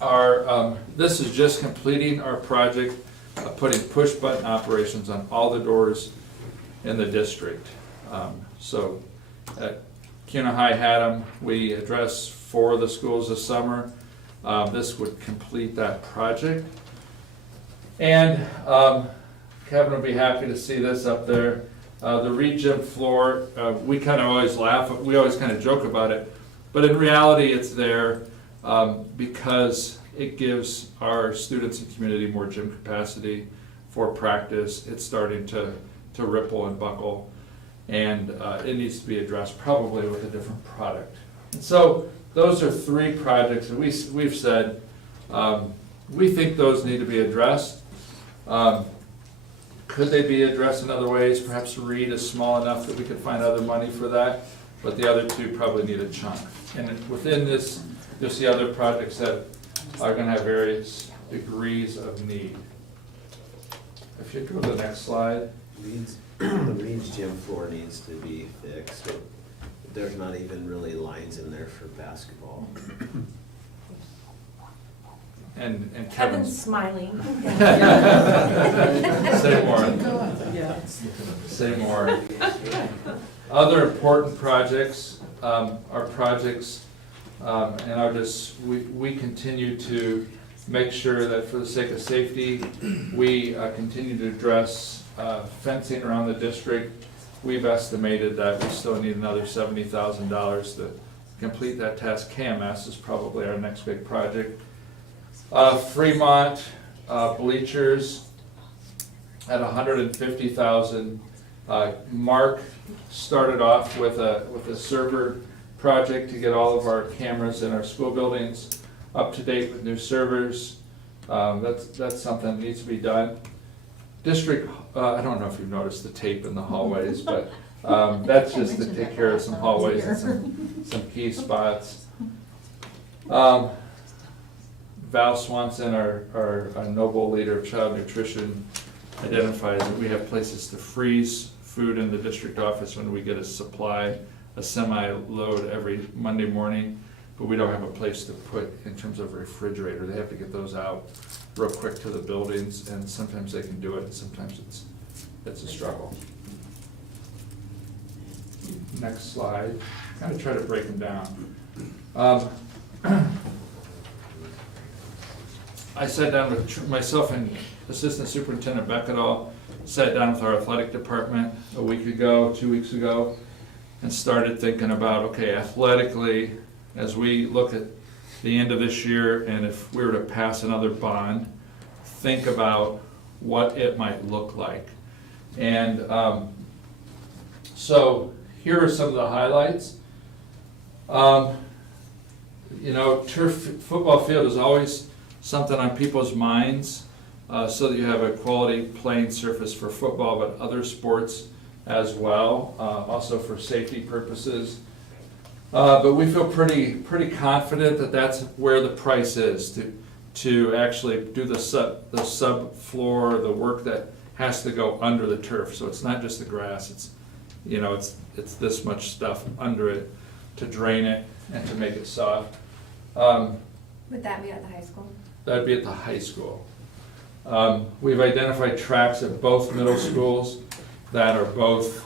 are, this is just completing our project of putting push button operations on all the doors in the district. So Kuna High had them. We addressed 4 of the schools this summer. This would complete that project. And Kevin would be happy to see this up there. The Reed Gym floor, we kind of always laugh, we always kind of joke about it, but in reality it's there because it gives our students and community more gym capacity for practice. It's starting to ripple and buckle, and it needs to be addressed probably with a different product. And so those are 3 projects that we've said we think those need to be addressed. Could they be addressed in other ways? Perhaps Reed is small enough that we could find other money for that, but the other 2 probably need a chunk. And within this, you'll see other projects that are going to have various degrees of need. If you go to the next slide. The Reed's gym floor needs to be fixed. There's not even really lines in there for basketball. Kevin's And Kevin's smiling. Say more. Say more. Other important projects are projects, and we continue to make sure that for the sake of safety, we continue to address fencing around the district. We've estimated that we still need another $70,000 to complete that task. KMS is probably our next big project. Fremont bleachers at $150,000. Mark started off with a server project to get all of our cameras in our school buildings up to date with new servers. That's something that needs to be done. District, I don't know if you've noticed the tape in the hallways, but that's just to take care of some hallways and some key spots. Val Swanson, our noble leader of child nutrition, identifies that we have places to freeze food in the district office when we get a semi-load every Monday morning, but we don't have a place to put in terms of refrigerator. They have to get those out real quick to the buildings, and sometimes they can do it, and sometimes it's a struggle. Next slide. Kind of try to break them down. I sat down with myself and Assistant Superintendent Beckett sat down with our athletic department a week ago, 2 weeks ago, and started thinking about, okay, athletically, as we look at the end of this year, and if we were to pass another bond, think about what it might look like. And so here are some of the highlights. Turf football field is always something on people's minds, so that you have a quality playing surface for football, but other sports as well, also for safety purposes. But we feel pretty confident that that's where the price is to actually do the subfloor, the work that has to go under the turf. So it's not just the grass; it's this much stuff under it to drain it and to make it soft. Would that be at the high school? That'd be at the high school. We've identified tracks at both middle schools that are both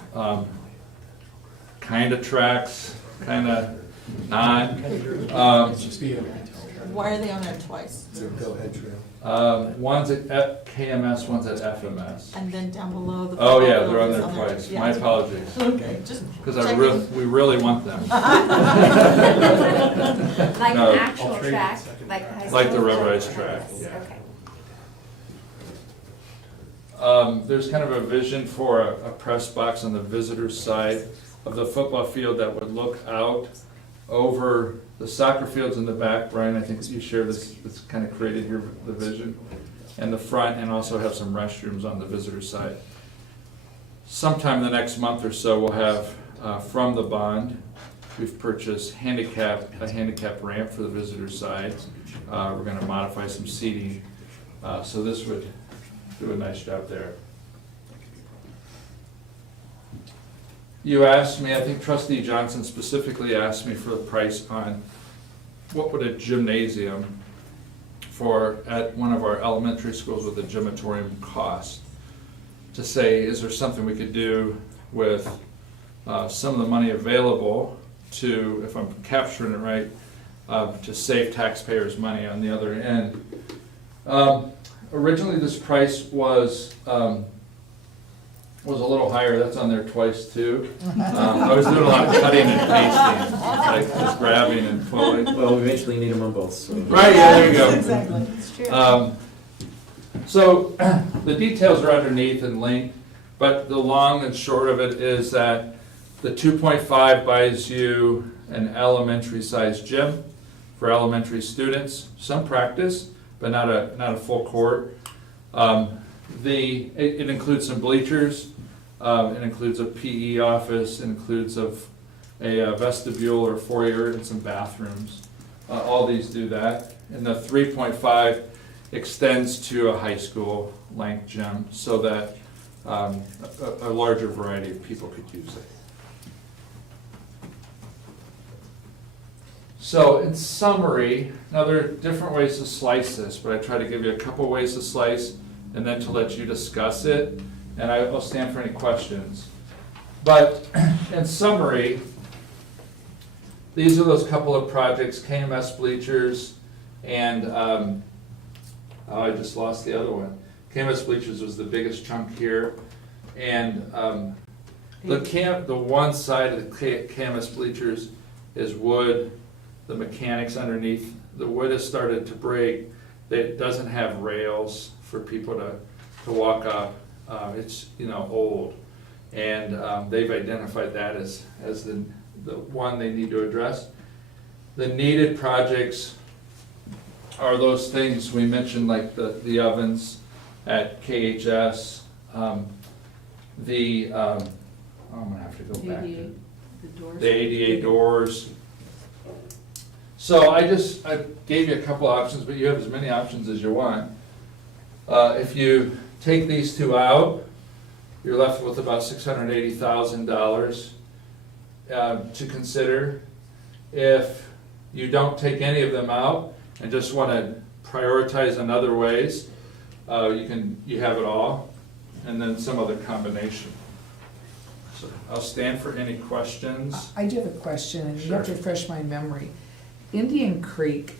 kind of tracks, kind of not. Why are they on there twice? One's at KMS, one's at FMS. And then down below the. Oh, yeah, football they're on field there is twice. Yeah. My apologies. Okay, just Because checking. we really want them. Like No. an actual track, like the high school? Like the rubberized track, yeah. Okay. There's kind of a vision for a press box on the visitor side of the football field that would look out over the soccer fields in the back. Brian, I think you share this kind of created the vision. And the front, and also have some restrooms on the visitor side. Sometime in the next month or so, we'll have, from the bond, we've purchased a handicap ramp for the visitor side. We're gonna modify some seating, so this would do a nice job there. You asked me, I think Trustee Johnson specifically asked me for the price on what would a gymnasium at one of our elementary schools with a gymatorium cost. To say, is there something we could do with some of the money available to, if I'm capturing it right, to save taxpayers money on the other end. Originally, this price was a little higher. That's on there twice too. I was doing a lot of cutting and pasting, like just grabbing and pulling. Well, we eventually need them on both. So. Right, yeah, there you go. Exactly. It's true. So the details are underneath and linked, but the long and short of it is that the 2.5 buys you an elementary sized gym for elementary students, some practice, but not a full court. It includes some bleachers, it includes a PE office, it includes a vestibule or foyer and some bathrooms. All these do that. And the 3.5 extends to a high school length gym so that a larger variety of people could use it. So in summary, now there are different ways to slice this, but I try to give you a couple ways to slice and then to let you discuss it, and I'll stand for any questions. But in summary, these are those couple of projects, KMS bleachers, and I just lost the other one. KMS bleachers was the biggest chunk here, and the one side of the KMS bleachers is wood. The mechanics underneath, the wood has started to break. It doesn't have rails for people to walk up. It's old, and they've identified that as the one they need to address. The needed projects are those things we mentioned, like the ovens at KHS, I'm gonna have to go back to the ADA doors. So I gave you a couple options, but you have as many options as you want. If you take these two out, you're left with about $680,000 to consider. If you don't take any of them out and just want to prioritize in other ways, you have it all, and then some other combination. So I'll stand for any questions. I do have a question, and you have to refresh my memory. Indian Creek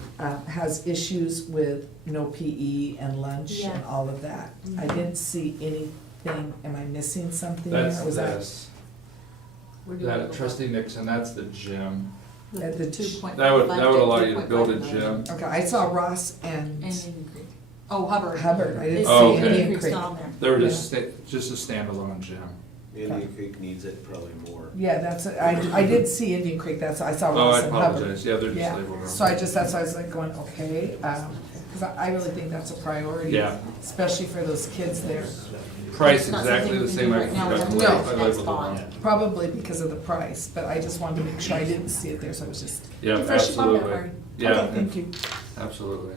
has issues with no PE and lunch and Yes. all of that. I didn't see anything, am I missing something there? That's Was that this. That Trustee Nixon, that's the gym. at the 2.5. That would allow you to build a gym. Okay, I saw Ross and Indian Creek. Oh, Hubbard. Hubbard, I didn't Oh, see okay. Indian Creek's Creek. down there. They were just a standalone gym. Indian Creek needs it probably more. Yeah, I did see Indian Creek, I saw Oh, Ross I and Hubbard. apologize, yeah, they're just Yeah, labeled wrong. so that's why I was like going, okay, because I really think that's a priority. Yeah. Especially for those kids there. Price It's not exactly the something we same, can I do right now. forgot to We label, have to I next labeled it bond. wrong. Probably because of the price, but I just wanted to make sure I didn't see it there, so I was just Yeah, refreshing my absolutely. memory. Yeah. Okay, thank you. Absolutely.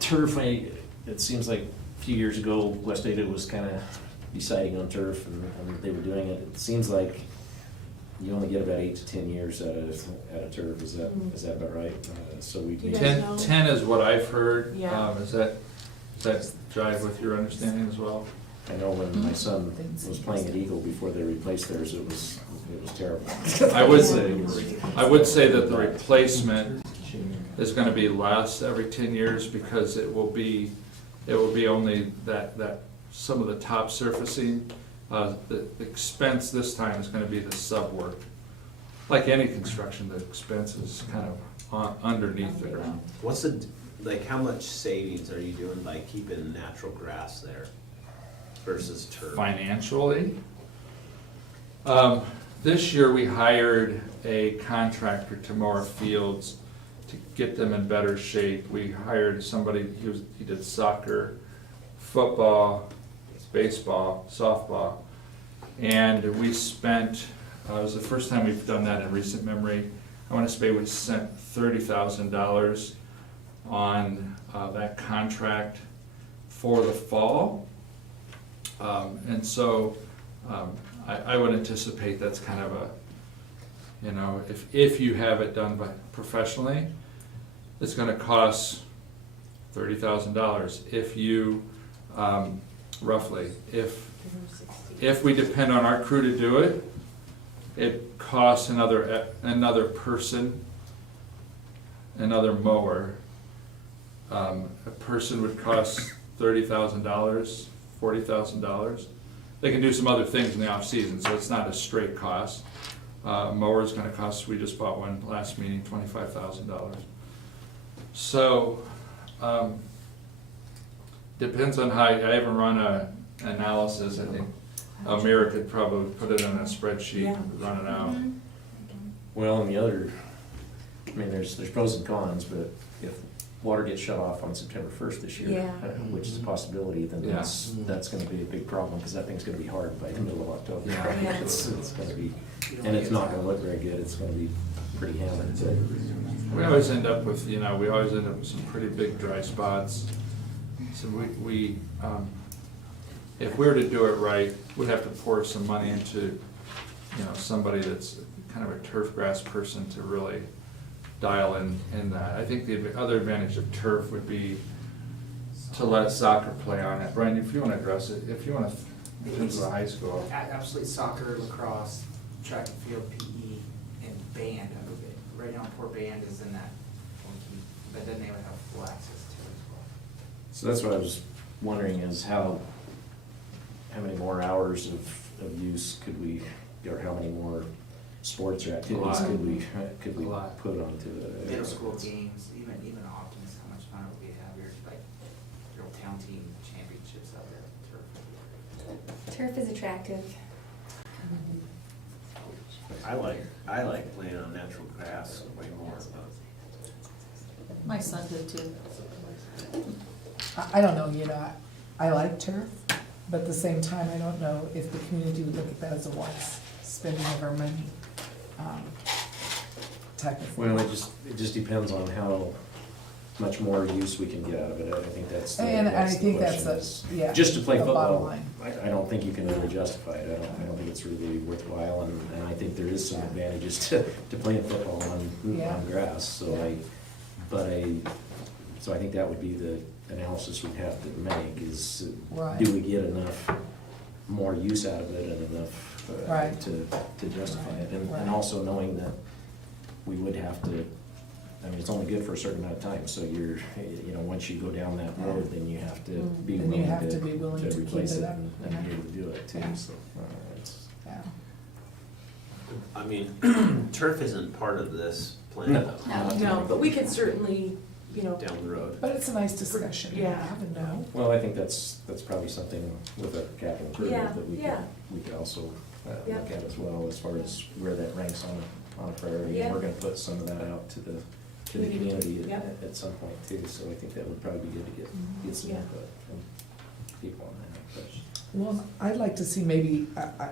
Turf, it seems like a few years ago, West Ada was kind of deciding on turf and they were doing it. It seems like you only get about 8 to 10 years out of turf, is that about right? So we You need. guys know? 10 is what I've heard. Yeah. Does that jive with your understanding as well? I know when my son was playing at Eagle before they replaced theirs, it was terrible. I would say that the replacement is gonna be less every 10 years because it will be only that some of the top surfacing. The expense this time is gonna be the sub work. Like any construction, the expense is kind of underneath the ground. What's the, like, how much savings are you doing by keeping natural grass there versus turf? Financially, this year we hired a contractor to mow our fields to get them in better shape. We hired somebody, he did soccer, football, baseball, softball, and we spent, it was the first time we've done that in recent memory. I want to say we spent $30,000 on that contract for the fall. And so I would anticipate that's kind of a, you know, if you have it done professionally, it's gonna cost $30,000. If you, roughly, if we depend on our crew to do it, it costs another person, another mower. A person would cost $30,000, $40,000. They can do some other things in the off season, so it's not a straight cost. Mower's gonna cost, we just bought one last meeting, $25,000. So, depends on how, I haven't run a analysis. I think Amira could probably put it on a spreadsheet and run it out. Well, and the other, I mean, there's pros and cons, but if water gets shut off on September 1st this year, which is a possibility, then that's gonna be a big problem, because that thing's gonna be hard by the middle of October. Yeah. It's gonna be, and it's not gonna look very good, it's gonna be pretty hammered. We always end up with, you know, we always end up with some pretty big dry spots. So we if we were to do it right, we'd have to pour some money into, you know, somebody that's kind of a turf grass person to really dial in that. I think the other advantage of turf would be to let soccer play on it. Brian, if you want to address it, if you want to, in terms of the high school. Absolutely, soccer, lacrosse, track and field, PE, and band. Right now, poor band is in that funky, but then they would have full access to it as well. So that's what I was wondering, is how many more hours of use could we, or how many more sports or activities could we put onto it? Middle school games, even Optimus, how much fun it would be to have your, like, your old town team championships out there at turf. Turf is attractive. I like playing on natural grass way more. My son did too. I don't know, you know, I like turf, but at the same time, I don't know if the community would look at that as a wise spending of our money type of thing. Well, it just depends on how much more use we can get out of it. I think that's the And I the think question that's is, yeah, just to play the bottom football, line. I don't think you can really justify it. I don't think it's really worthwhile, and I think there is some advantages to playing football on grass. So I think that would be the analysis we'd have to make, is do we get enough more use out of it and enough to justify it? And also knowing that we would have to, I mean, it's only good for a certain amount of time, so you know, once you go down that road, then you have to be willing to replace it and be able to do it too, so. I mean, turf isn't part of this plan though. No, but we could certainly, you know. Down the road. But it's a nice discussion to have and know. Well, I think that's probably something with our capital improvement that we could also look at as well, as far as where that ranks on a priority. And we're gonna put some of that out to the community at some point too, so I think that would probably be good to get some input from people on that. Well, I'd like to see maybe,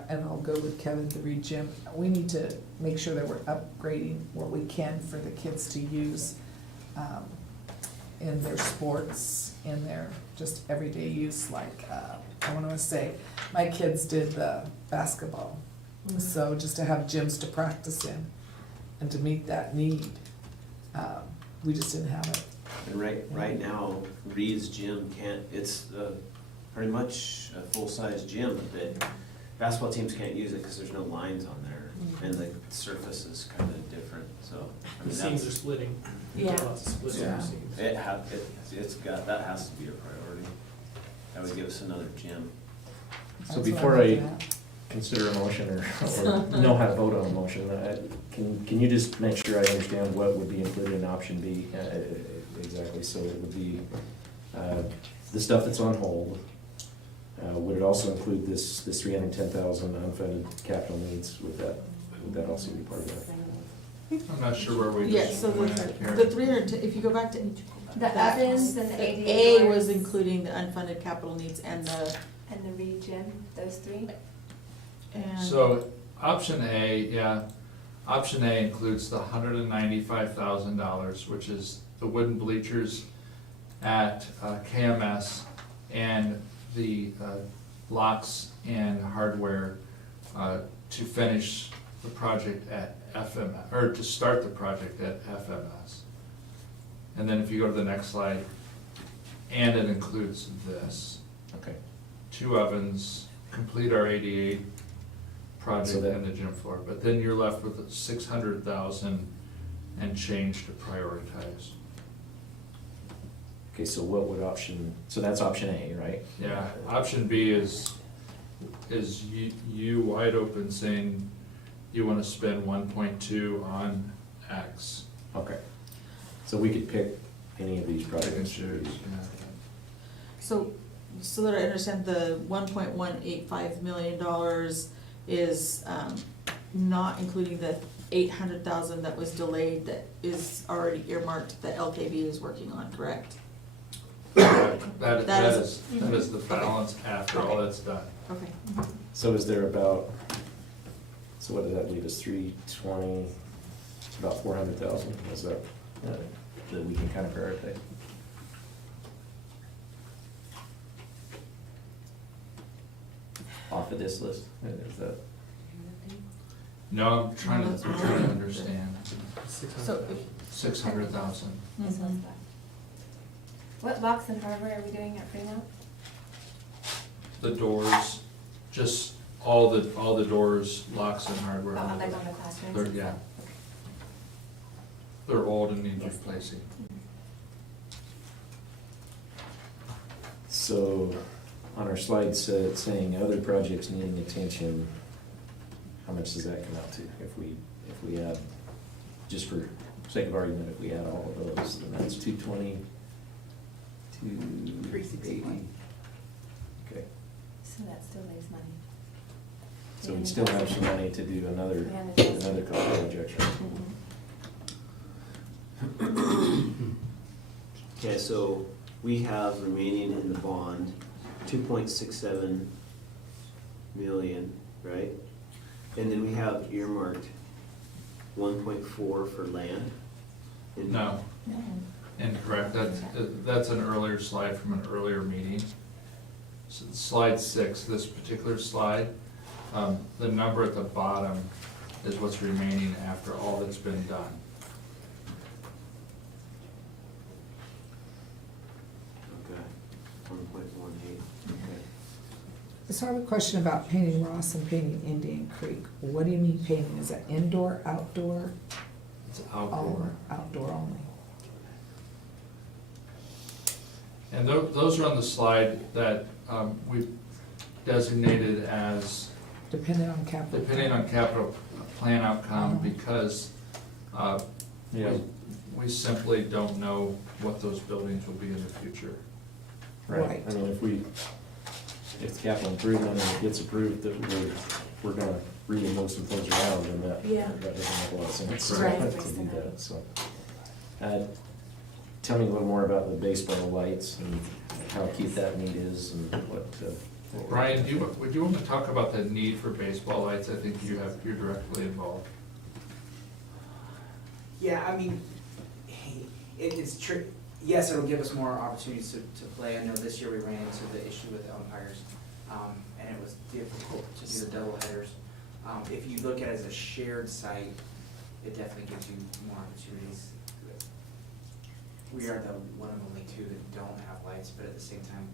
and I'll go with Kevin, the Reed Gym, we need to make sure that we're upgrading what we can for the kids to use in their sports, in their just everyday use, like, I wanna say, my kids did the basketball So just to have gyms to practice in and to meet that need, we just didn't have it. And right now, Reed's gym it's pretty much a full-size gym, but basketball teams can't use it because there's no lines on there, and the surface is kind of different, so. I mean, The seams are splitting. Yeah. Lots of splits in Yeah, the seams. that has to be a priority. That would give us another gym. So before I consider a motion or know how to vote on a motion, can you just make sure I understand what would be included in option B? Exactly, so it would be the stuff that's on hold. Would it also include this $310,000 unfunded capital needs? Would that also be part of that? I'm not sure where we Yes, just so went here. the 300, if you go back to. The ovens and the A ADA was doors. including the unfunded capital needs and the. And the region, those three. And So, option A includes the $195,000, which is the wooden bleachers at KMS and the locks and hardware to finish the project at FMS, or to start the project at FMS. And then if you go to the next slide, and it includes this. Okay. 2 ovens, complete our ADA project So that- and the gym floor, but then you're left with 600,000 and change to prioritize. Okay, so what would so that's option A, right? Yeah, option B is you wide open saying you wanna spend 1.2 on X. Okay. So we could pick any of these projects. so that I understand, the $1.185 million is not including the 800,000 that was delayed that is already earmarked that LKB is working on, correct? That is the balance after all that's done. Okay. So is there so what does that leave us, 320, about 400,000, is that we can kind of prioritize? Off of this list, is that? No, I'm trying to understand. So 600,000. Mhm. What locks and hardware are we doing at Fremont? The doors, just all the doors, locks and hardware. Like on the classrooms? They're- Yeah. They're old and need replacing. So, on our slide saying other projects needing attention, how much does that come out to? If we add, just for sake of argument, if we add all of those, then that's 220, 280. Okay, So that still leaves money. so we still have some money to do another couple projects, right? Okay, so we have remaining in the bond 2.67 million, right? And then we have earmarked 1.4 for land. No. Incorrect, that's an earlier slide from an earlier meeting. So slide 6, this particular slide, the number at the bottom is what's remaining after all that's been done. Okay, 1.18, okay. So I have a question about painting Ross and painting Indian Creek. What do you mean painting? Is that indoor, outdoor? It's outdoor. Outdoor only. And those are on the slide that we've designated as Depending on capital. depending on capital plan outcome, because Yeah. we simply don't know what those buildings will be in the future. Right, I mean, if the capital improvement and it gets approved, that we're gonna really move some things around, and that doesn't make a lot of sense Right. to do that, so. Tell me a little more about the baseball lights and how cute that need is and what. Brian, would you want to talk about the need for baseball lights? I think you're directly involved. Yeah, I mean, it's true. Yes, it'll give us more opportunities to play. I know this year we ran into the issue with the umpires, and it was difficult to do the double headers. If you look at it as a shared site, it definitely gives you more opportunities. We are the one of only two that don't have lights, but at the same time,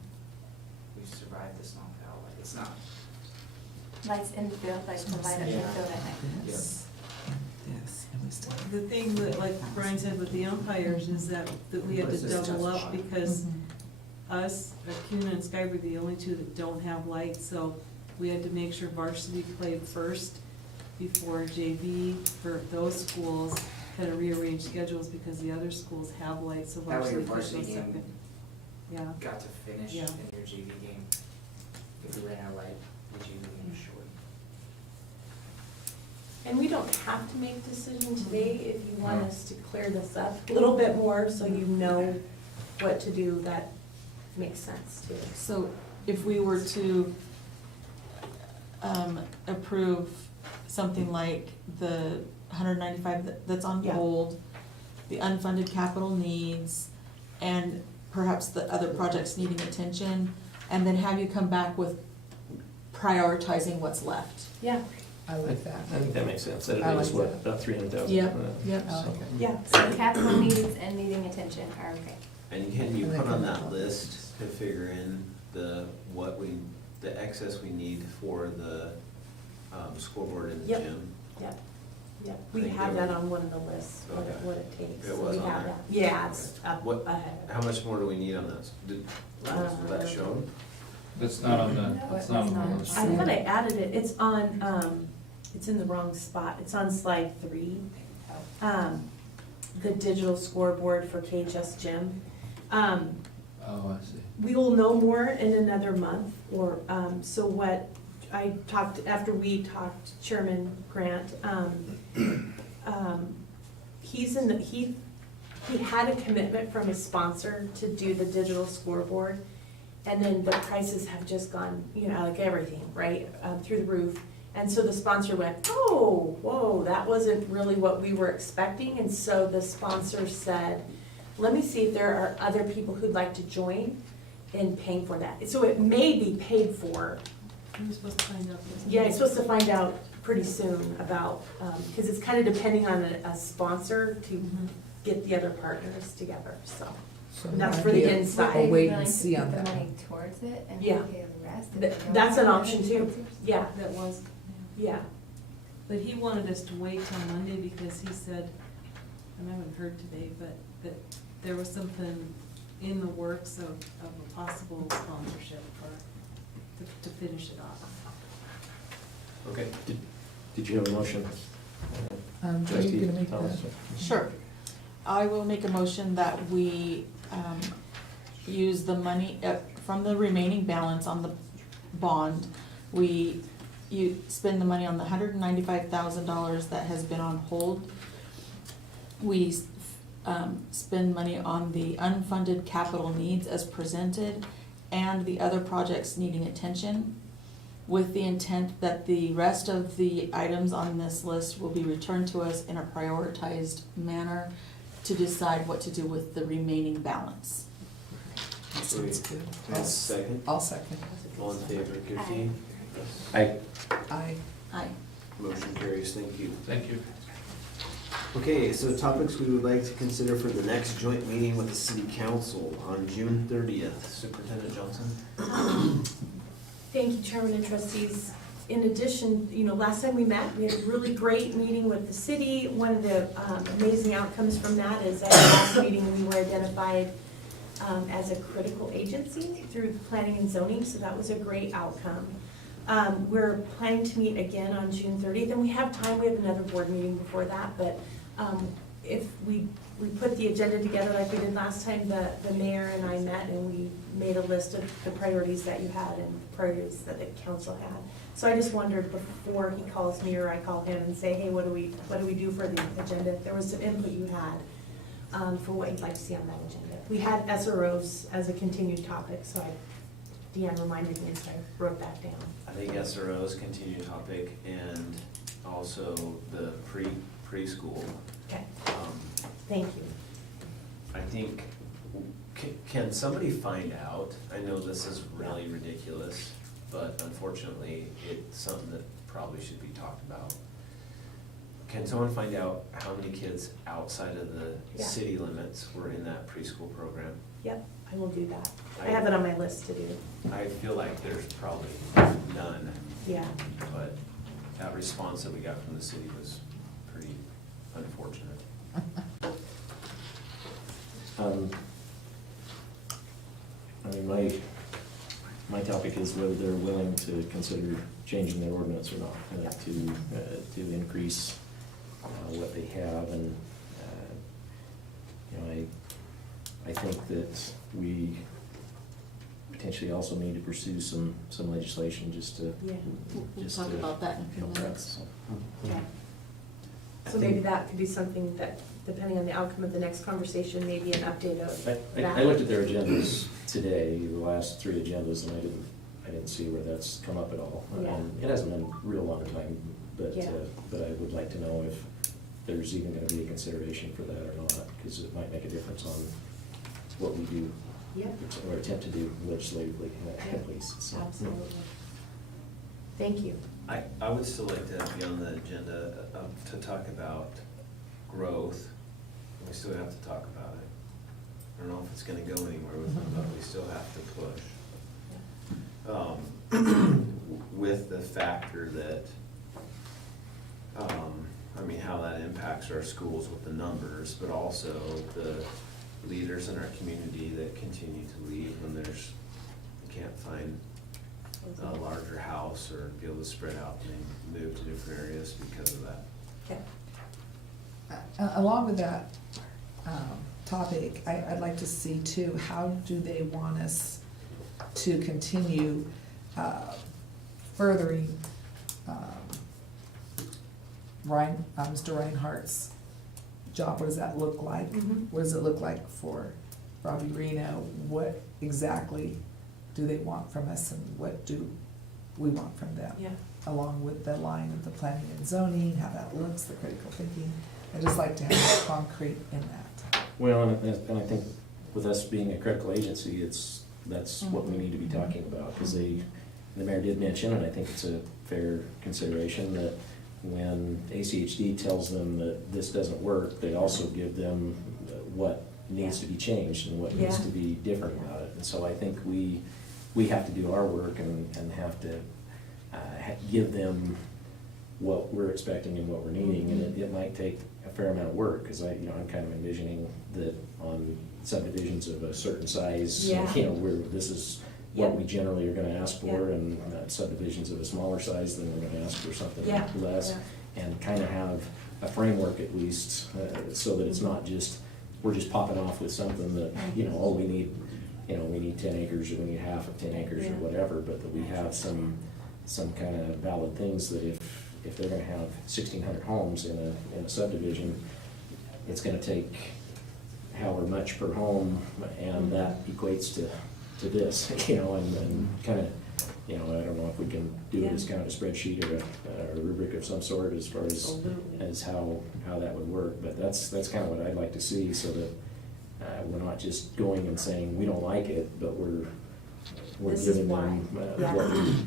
we've survived this long without light. It's not. Lights in the field, lights to light up the field at night. Yes. Yes. The thing that, like Brian said with the umpires, is that we had to double up because us, Kuna and Sky were the only two that don't have lights, so we had to make sure varsity played first before JV for those schools. Had to rearrange schedules because the other schools have lights, so That way your varsity varsity plays game second. Yeah. got to finish Yeah. in your JV game. If we ran out of light, the JV game was short. And we don't have to make a decision today. If you want us to clear this up a little bit more so you know what to do, that makes sense too. So if we were to approve something like the 195 that's on Yeah. hold, the unfunded capital needs, and perhaps the other projects needing attention, and then have you come back with prioritizing what's left. Yeah. I like that. I think that makes sense. That I is like what, that. about 300,000. Yep, yep. I like it. Yeah. So capital needs and needing attention are okay. And can you And they put on come that up. list to figure in the excess we need for the scoreboard in the Yep. gym? Yep, yep. I We think have there that were- on one of the lists, Okay. what it takes. It So was we on have there? that. Yeah, it's up What, ahead. how much more do we need on that? Was that shown? That's not on the, No, that's it not was on the not. list. I thought I added it. It's on, it's in the wrong spot. It's on slide 3. The digital scoreboard for KHS Gym. Oh, I see. We will know more in another month, or, so what I talked, after we talked, Chairman Grant, he's in the, he had a commitment from his sponsor to do the digital scoreboard, and then the prices have just gone, you know, like everything, right, through the roof. And so the sponsor went, oh, whoa, that wasn't really what we were expecting, and so the sponsor said, let me see if there are other people who'd like to join in paying for that. So it may be paid for. You're supposed to find out this. Yeah, it's supposed to find out pretty soon about, because it's kind of depending on a sponsor to get the other partners together, so. So And that's it for might the be a- inside. a wait and Willing to see on put that the one. money towards it and Yeah. pay the rest? if they don't That's an have option any too, sponsors? yeah, That was, yeah. but he wanted us to wait till Monday because he said, and I haven't heard today, but that there was something in the works of a possible sponsorship to finish it off. Okay. Did you have a motion? Are you gonna make that? Sure. I will make a motion that we use the money from the remaining balance on the bond. You spend the money on the $195,000 that has been on hold. We spend money on the unfunded capital needs as presented and the other projects needing attention, with the intent that the rest of the items on this list will be returned to us in a prioritized manner to decide what to do with the remaining balance. That sounds good. Second? I'll second. All in favor, Christine? I, Aye. Aye. Motion carries, thank you. Thank you. Okay, so topics we would like to consider for the next joint meeting with the city council on June 30th. Superintendent Johnson? Thank you, Chairman and trustees. In addition, you know, last time we met, we had a really great meeting with the city. One of the amazing outcomes from that is at the last meeting, we were identified as a critical agency through planning and zoning, so that was a great outcome. We're planning to meet again on June 30th, and we have time, we have another board meeting before that, but if we put the agenda together like we did last time, the mayor and I met and we made a list of the priorities that you had and priorities that the council had. So I just wondered before he calls me or I call him and say, hey, what do we do for the agenda? If there was some input you had for what you'd like to see on that agenda. We had SROs as a continued topic, so Deanne reminded me, so I wrote that down. I think SRO's continued topic and also the preschool. Okay, thank you. I think, can somebody find out, I know this is really ridiculous, but unfortunately, it's something that probably should be talked about. Can someone find out how many kids outside of the Yeah. city limits were in that preschool program? Yep, I will do that. I have it on my list to do. I feel like there's probably none, Yeah. but that response that we got from the city was pretty unfortunate. I mean, my topic is whether they're willing to consider changing their ordinance or not, to increase what they have, and, you know, I think that we potentially also need to pursue some legislation just to. Yeah, we'll talk about that in a few minutes. Yeah. So maybe that could be something that, depending on the outcome of the next conversation, maybe an update of that. I looked at their agendas today, the last 3 agendas, and I didn't see where that's come up at all. Yeah. It hasn't been a real long time, but, Yeah. but I would like to know if there's even gonna be a consideration for that or not, because it might make a difference on what we do. Yeah. Or attempt to do legislatively, at least, so. Absolutely. Thank you. I would still like to be on the agenda to talk about growth. We still have to talk about it. I don't know if it's gonna go anywhere with them, but we still have to push. With the factor that, I mean, how that impacts our schools with the numbers, but also the leaders in our community that continue to leave when they can't find a larger house or be able to spread out and move to different areas because of that. Okay. Along with that topic, I'd like to see too, how do they want us to continue furthering Mr. Reinhardt's job? What does that look like? Mhm. What does it look like for Robbie Reno? What exactly do they want from us, and what do we want from them? Yeah. Along with the line of the planning and zoning, how that looks, the critical thinking. I'd just like to have it concrete in that. Well, and I think with us being a critical agency, that's what we need to be talking about, because the mayor did mention, and I think it's a fair consideration, that when ACHD tells them that this doesn't work, they also give them what needs to be changed and what needs to be different about it. And so I think we have to do our work and have to give them what we're expecting and what we're needing, and it might take a fair amount of work, because I'm kind of envisioning that on subdivisions of a certain size, where this is what we generally are gonna ask for, and subdivisions of a smaller size, then we're gonna ask for something less, and kind of have a framework at least, so that it's not just, we're just popping off with something that, we need 10 acres, or we need half of 10 acres, or whatever, but that we have some kind of valid things that if they're gonna have 1,600 homes in a subdivision, it's gonna take however much per home, and that equates to this, and kind of, I don't know if we can do it as kind of a spreadsheet or a rubric of some sort as far as how that would work, but that's kind of what I'd like to see, so that we're not just going and saying we don't like it, but we're giving them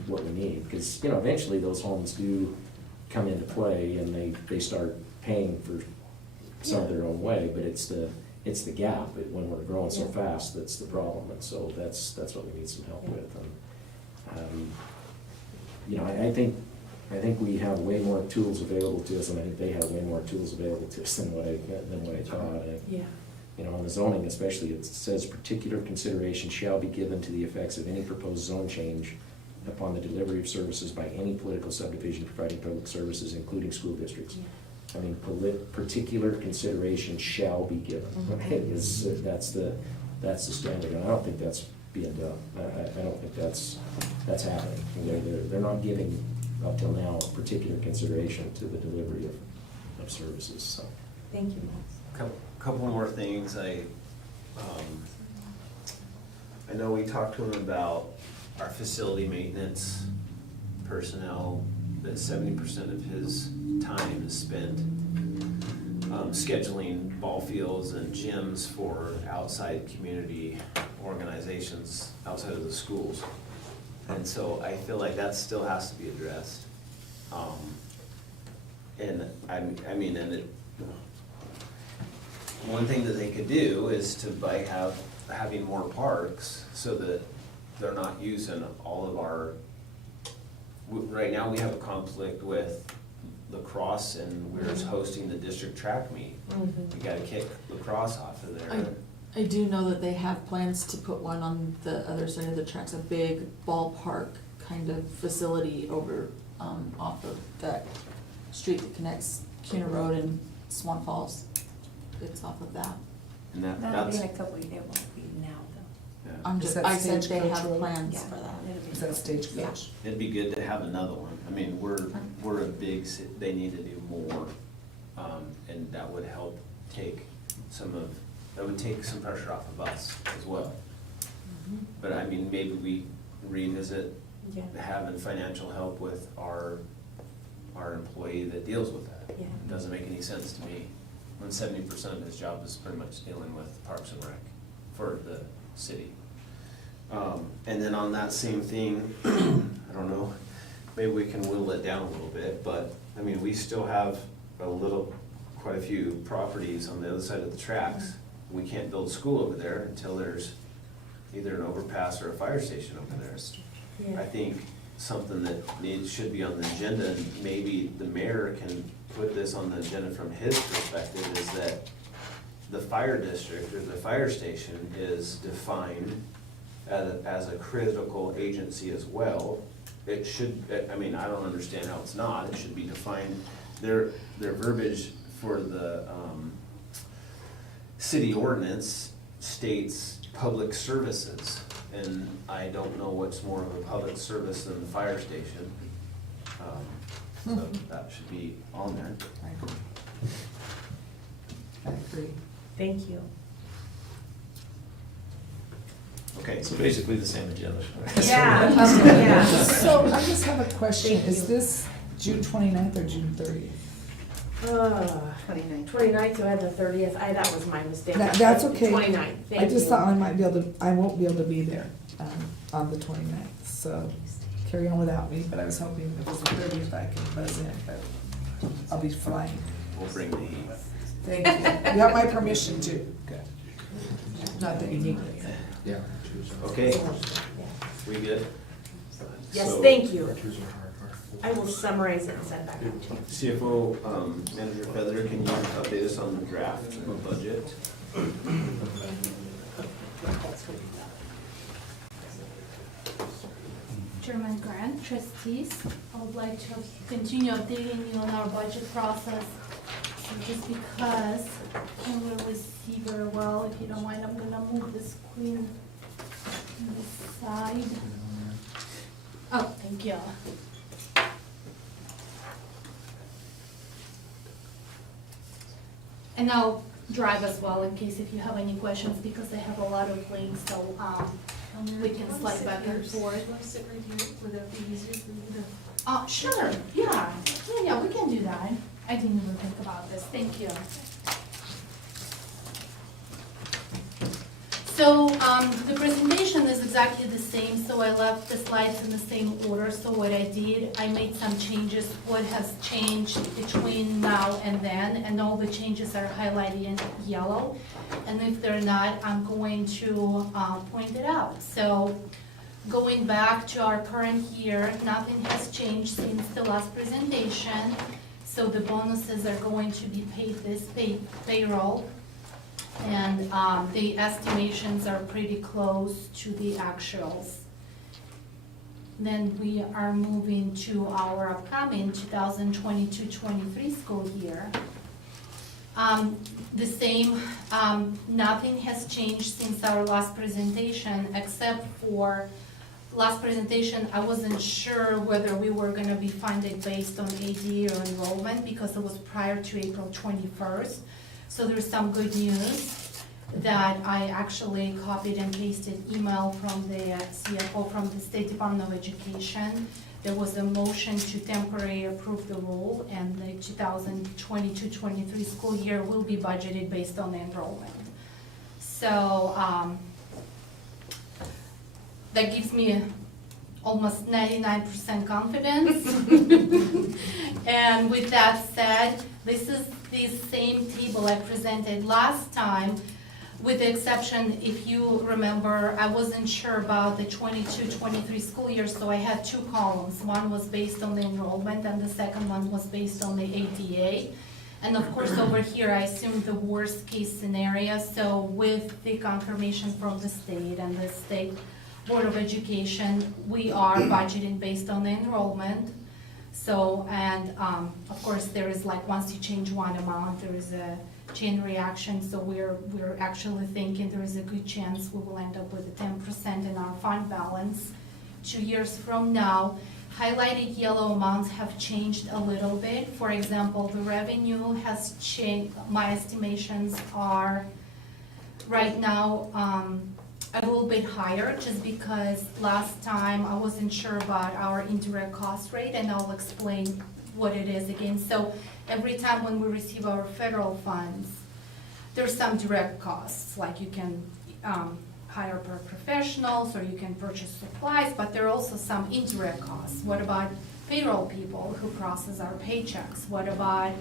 what we need, because eventually those homes do come into play, and they start paying for some of their own way, but it's the gap when we're growing so fast that's the problem, and so that's what we need some help with. And I think we have way more tools available to us, and I think they have way more tools available to us than what I thought. On the zoning especially, it says particular consideration shall be given to the effects of any proposed zone change upon the delivery of services by any political subdivision providing public services, including school districts. I mean, particular consideration shall be given. That's the standard, and I don't think that's being done. I don't think that's happening. They're not giving, up till now, particular consideration to the delivery of services, so. Thank you, Couple more things. I know we talked to him about our facility maintenance personnel, that 70% of his time is spent scheduling ball fields and gyms for outside community organizations outside of the schools. And so I feel like that still has to be addressed. And I mean, and it, one thing that they could do is to having more parks so that they're not using all of our, right now we have a conflict with lacrosse and we're hosting the district track meet. We gotta kick lacrosse off of there. I do know that they have plans to put one on the other side of the tracks, a big ballpark kind of facility over, off of that street that connects Kuna Road and Swan Falls. It's off of that. And That'll be that's, in a couple, it won't be now though. I'm Is just, that I said they Stagecoach have Road? plans Yeah. for that. Is that Stagecoach? it'd be good to have another one. I mean, we're a big city, they need to do more. And that would help take that would take some pressure off of us as well. But I mean, maybe we revisit having financial help with our employee that deals with that. Yeah. It doesn't make any sense to me, when 70% of his job is pretty much dealing with Parks and Rec for the city. And then on that same thing, I don't know, maybe we can whittle it down a little bit, but, I mean, we still have quite a few properties on the other side of the tracks. We can't build a school over there until there's either an overpass or a fire station over there. I think something that should be on the agenda, and maybe the mayor can put this on the agenda from his perspective, is that the fire district or the fire station is defined as a critical agency as well. It should, I mean, I don't understand how it's not, it should be defined. Their verbiage for the city ordinance states public services, and I don't know what's more of a public service than the fire station. So that should be on there. I agree. Thank you. Okay. So basically the same agenda. Yeah, yeah. So I just have a question, is this June 29th or June 30th? 29th, so I had the 30th, that was my mistake. That's okay. 29th, thank I just you. thought I won't be able to be there, on the 29th, so carry on without me, but I was hoping if it was the 30th I could buzz in, but I'll be flying. We'll bring the heat. Thank you. You have my permission too. Okay. Not that you need it. Yeah. Okay, we good? Yes, So- thank you. I will summarize it and send back to you. CFO, Manager Feather, can you update us on the draft of budget? Chairman Grant, trustees, I would like to continue updating you on our budget process. So just because I can't really see very well, if you don't mind, I'm gonna move the screen to the side. Oh, thank you. And I'll drive as well in case if you have any questions, because I have a lot of links, so, we can slide back and forth. Want to sit right here? Would that be easier for you to? Sure, yeah, we can do that. I didn't even think about this, thank you. So, the presentation is exactly the same, so I left the slides in the same order. So what I did, I made some changes, what has changed between now and then, and all the changes are highlighted in yellow. And if they're not, I'm going to point it out. So, going back to our current year, nothing has changed since the last presentation. So the bonuses are going to be paid this payroll. And the estimations are pretty close to the actuals. Then we are moving to our upcoming 2022-23 school year. The same, nothing has changed since our last presentation, except for last presentation, I wasn't sure whether we were gonna be funded based on AD or enrollment, because it was prior to April 21st. So there's some good news that I actually copied and pasted email from the CFO from the State Department of Education. There was a motion to temporarily approve the rule, and the 2022-23 school year will be budgeted based on the enrollment. So that gives me almost 99% confidence. And with that said, this is the same table I presented last time, with the exception, if you remember, I wasn't sure about the 22-23 school year, so I had two columns. One was based on the enrollment and the second one was based on the ADA. And of course over here I assumed the worst case scenario, so with the confirmation from the state and the state Board of Education, we are budgeting based on the enrollment. So, and of course there is like, once you change one amount, there is a chain reaction, so we're actually thinking there is a good chance we will end up with a 10% in our fund balance 2 years from now. Highlighted yellow amounts have changed a little bit. For example, the revenue has changed. My estimations are right now a little bit higher, just because last time I wasn't sure about our indirect cost rate, and I'll explain what it is again. So every time when we receive our federal funds, there's some direct costs, like you can hire professionals or you can purchase supplies, but there are also some indirect costs. What about payroll people who process our paychecks? What about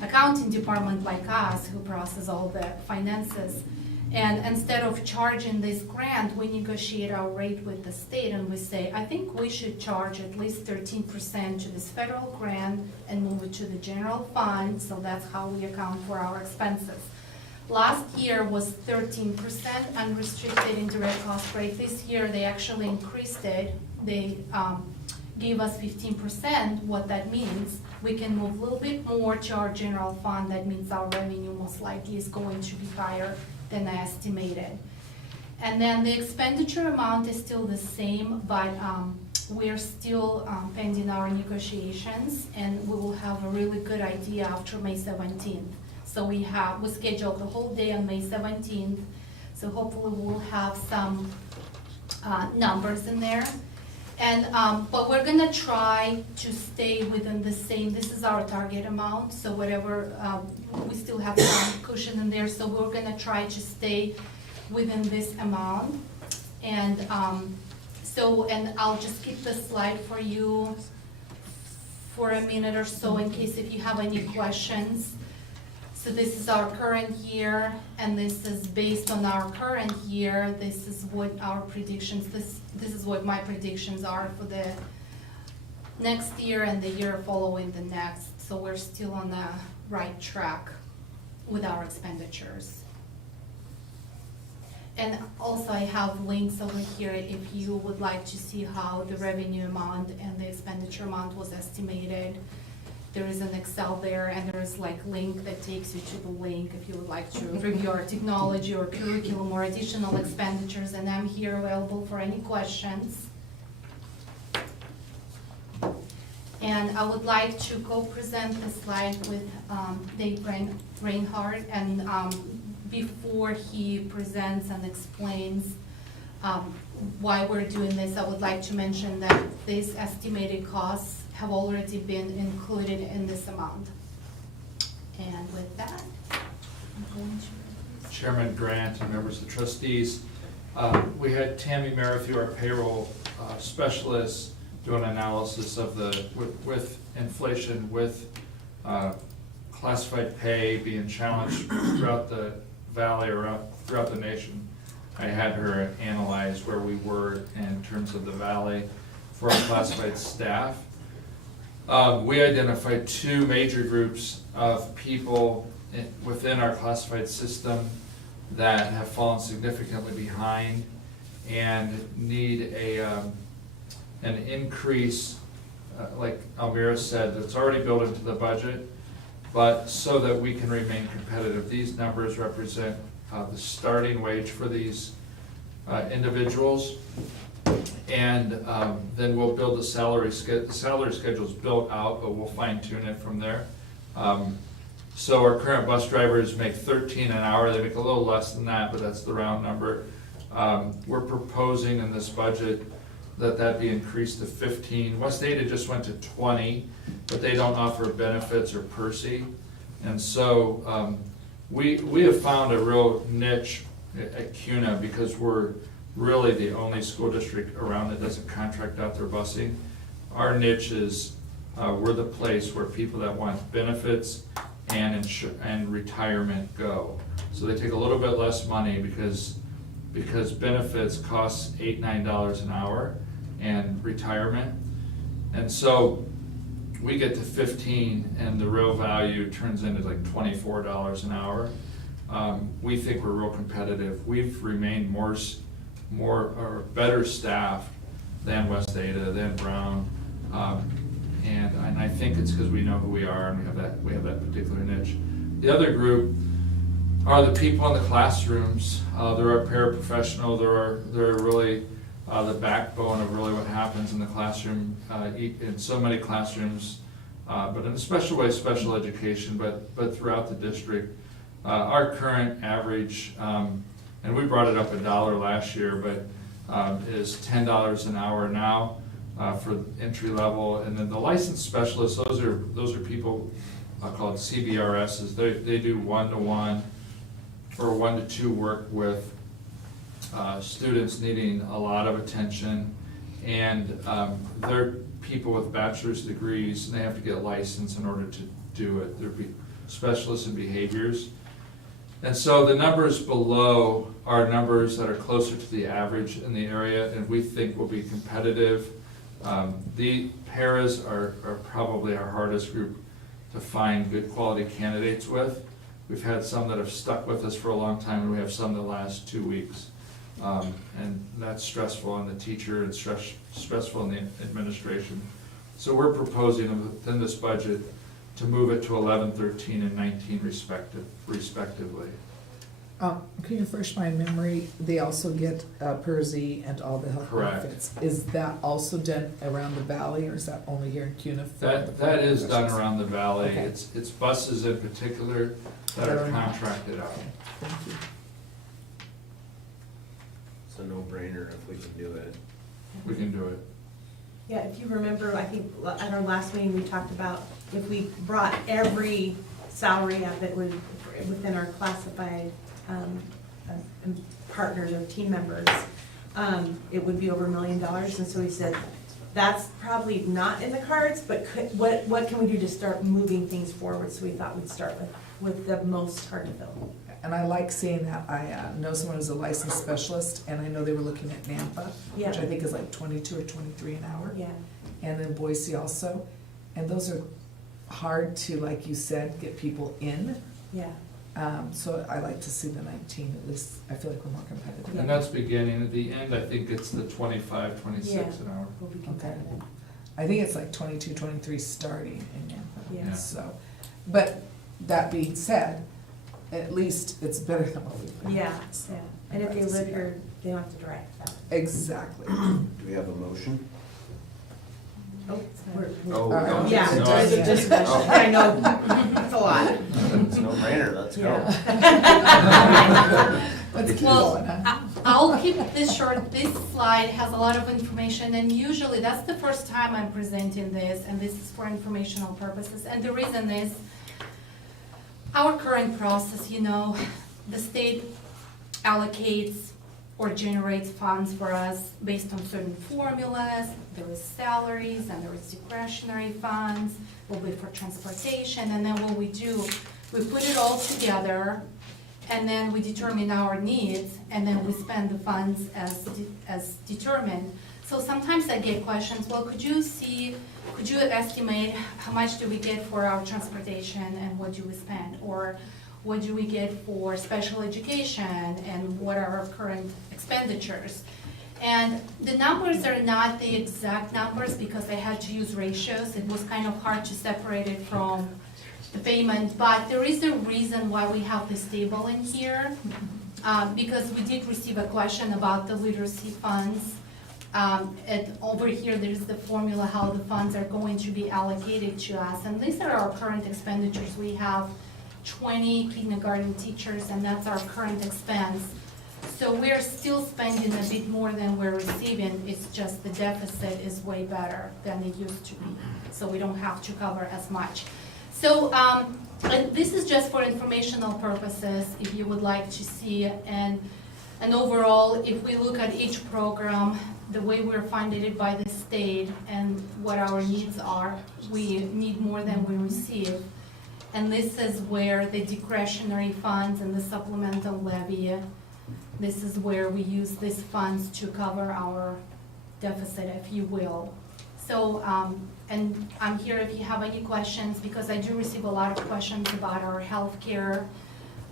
accounting department like us who process all the finances? And instead of charging this grant, we negotiate our rate with the state and we say, I think we should charge at least 13% to this federal grant and move it to the general fund, so that's how we account for our expenses. Last year was 13% unrestricted indirect cost rate. This year they actually increased it. They gave us 15%. What that means, we can move a little bit more to our general fund. That means our revenue most likely is going to be higher than I estimated. And then the expenditure amount is still the same, but we're still pending our negotiations, and we will have a really good idea after May 17th. So we scheduled the whole day on May 17th, so hopefully we'll have some numbers in there. And but we're gonna try to stay within the same, this is our target amount, so whatever, we still have some cushion in there, so we're gonna try to stay within this amount. And and I'll just keep this slide for you for a minute or so in case if you have any questions. So this is our current year, and this is based on our current year. This is what our predictions, this is what my predictions are for the next year and the year following the next. So we're still on the right track with our expenditures. And also I have links over here if you would like to see how the revenue amount and the expenditure amount was estimated. There is an Excel there, and there is like link that takes you to the link if you would like to review our technology or curriculum or additional expenditures, and I'm here available for any questions. And I would like to co-present the slide with Dave Reinhardt, and before he presents and explains why we're doing this, I would like to mention that these estimated costs have already been included in this amount. And with that, I'm going to... Chairman Grant and members of the trustees, we had Tammy Merrithew, our payroll specialist, do an analysis of with inflation, with classified pay being challenged throughout the valley or throughout the nation. I had her analyze where we were in terms of the valley for our classified staff. We identified two major groups of people within our classified system that have fallen significantly behind and need an increase, like Almira said, that's already built into the budget, but so that we can remain competitive. These numbers represent the starting wage for these individuals. And then we'll build the salary schedule. The salary schedule is built out, but we'll fine tune it from there. So our current bus drivers make $13 an hour. They make a little less than that, but that's the round number. We're proposing in this budget that be increased to 15. West Ada just went to 20, but they don't offer benefits or PERSI. And so we have found a real niche at Kuna because we're really the only school district around that doesn't contract out their busing. Our niche is, we're the place where people that want benefits and retirement go. So they take a little bit less money because benefits cost $8-9 an hour and retirement. And so we get to 15 and the real value turns into like $24 an hour. We think we're real competitive. We've remained better staffed than West Ada, than Brown. And I think it's because we know who we are and we have that particular niche. The other group are the people in the classrooms. They're our paraprofessional. They're really the backbone of really what happens in the classroom, in so many classrooms, but in a special way, special education, but throughout the district. Our current average, and we brought it up $1 last year, but is $10 an hour now for entry level. And then the licensed specialists, those are people called CBRSs. They do 1-to-1 or 1-to-2 work with students needing a lot of attention, and they're people with bachelor's degrees, and they have to get a license in order to do it. They're specialists in behaviors. And so the numbers below are numbers that are closer to the average in the area, and we think will be competitive. The paras are probably our hardest group to find good quality candidates with. We've had some that have stuck with us for a long time, and we have some that last 2 weeks. And that's stressful on the teacher and stressful on the administration. So we're proposing within this budget to move it to 11, 13, and 19 respectively. Can you refresh my memory? They also get PERSI and all the health Correct. benefits. Is that also done around the valley, or is that only here in Kuna? That is done around the valley. Okay. It's buses in particular that are contracted out. Thank you. It's a no-brainer if we can do it. We can do it. Yeah, if you remember, I think at our last meeting, we talked about if we brought every salary up, it would, within our classified partners or team members, it would be over $1 million. And so we said, that's probably not in the cards, but what can we do to start moving things forward? So we thought we'd start with the most hard to fill. And I like seeing that. I know someone who's a licensed specialist, and I know they were looking at Nampa, Yeah. which I think is like 22 or 23 an hour. Yeah. And then Boise also. And those are hard to, like you said, get people in. Yeah. So I like to see the 19, at least I feel like we're more competitive. And that's beginning. At the end, I think it's the 25, 26 an hour. We'll be Okay. competitive. I think it's like 22, 23 starting in Nampa. Yeah. So, but that being said, at least it's better than what we've been. Yeah, yeah. And if they live here, they don't have to drive that. Exactly. Do we have a motion? Oh, Oh, yeah, no, there's a discussion. Oh. I know, it's a lot. It's a no-brainer, let's go. Let's keep Well, going, huh? I'll keep this short. This slide has a lot of information, and usually that's the first time I'm presenting this, and this is for informational purposes. And the reason is our current process, the state allocates or generates funds for us based on certain formulas. There is salaries and there is discretionary funds, will be for transportation, and then what we do, we put it all together, and then we determine our needs, and then we spend the funds as determined. So sometimes I get questions, well, could you estimate how much do we get for our transportation and what do we spend? Or what do we get for special education and what are our current expenditures? And the numbers are not the exact numbers because I had to use ratios. It was kind of hard to separate it from the payment, but there is a reason why we have this table in here, because we did receive a question about the literacy funds. Over here, there's the formula how the funds are going to be allocated to us, and these are our current expenditures. We have 20 kindergarten teachers, and that's our current expense. So we're still spending a bit more than we're receiving. It's just the deficit is way better than it used to be, so we don't have to cover as much. So and this is just for informational purposes, if you would like to see. And And overall, if we look at each program, the way we're funded by the state and what our needs are, we need more than we receive. And this is where the discretionary funds and the supplemental levy, this is where we use these funds to cover our deficit, if you will. So, and I'm here if you have any questions, because I do receive a lot of questions about our healthcare,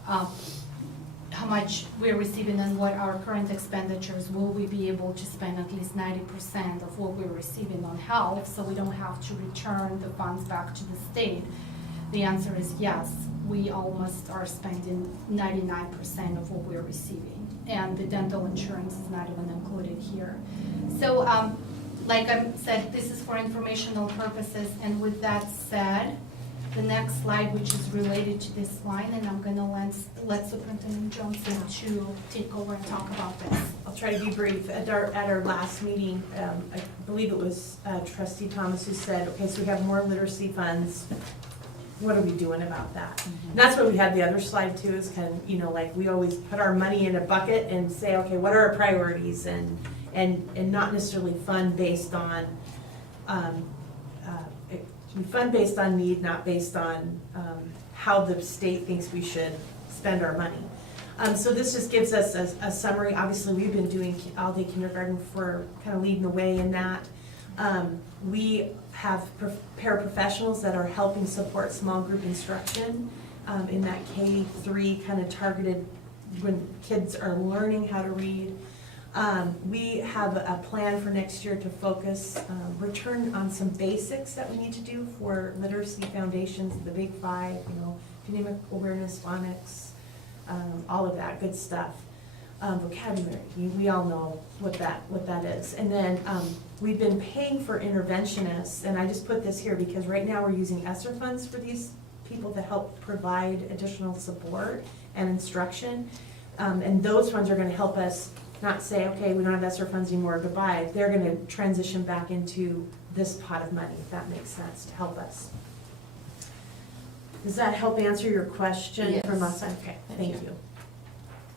how much we're receiving and what our current expenditures. Will we be able to spend at least 90% of what we're receiving on health, so we don't have to return the funds back to the state? The answer is yes. We almost are spending 99% of what we're receiving, and the dental insurance is not even included here. So, like I said, this is for informational purposes, and with that said, the next slide, which is related to this line, and I'm gonna let Superintendent Johnson to take over and talk about this. I'll try to be brief. At our last meeting, I believe it was Trustee Thomas who said, okay, so we have more literacy funds. What are we doing about that? And that's why we had the other slide too, is kind of, you know, like we always put our money in a bucket and say, okay, what are our priorities, and not necessarily fund based on, we fund based on need, not based on how the state thinks we should spend our money. So this just gives us a summary. Obviously, we've been doing all-day kindergarten for kind of leading the way in that. We have paraprofessionals that are helping support small group instruction in that K-3 kind of targeted when kids are learning how to read. We have a plan for next year to focus, return on some basics that we need to do for literacy foundations, the big five, you know, phonemic awareness, phonics, all of that good stuff. Vocabulary, we all know what that is. And then we've been paying for interventionists, and I just put this here because right now we're using ESSER funds for these people to help provide additional support and instruction. And those funds are gonna help us not say, okay, we don't have ESSER funds anymore, goodbye. They're gonna transition back into this pot of money, if that makes sense, to help us. Does that help answer your question from us? Okay, thank you.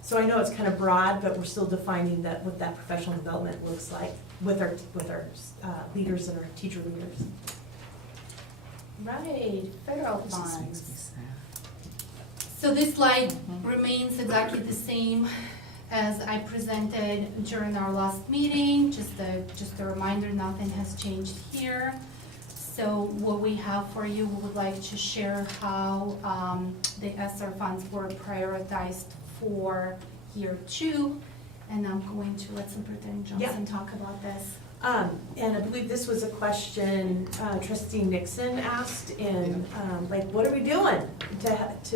So I know it's kind of broad, but we're still defining that what that professional development looks like with our leaders and our teacher leaders. Right, federal funds. So this slide remains exactly the same as I presented during our last meeting. Just a reminder, nothing has changed here. So what we have for you, we would like to share how the ESSER funds were prioritized for year 2, and I'm going to let Superintendent Johnson talk about this. And I believe this was a question Trustee Nixon asked in, like, what are we doing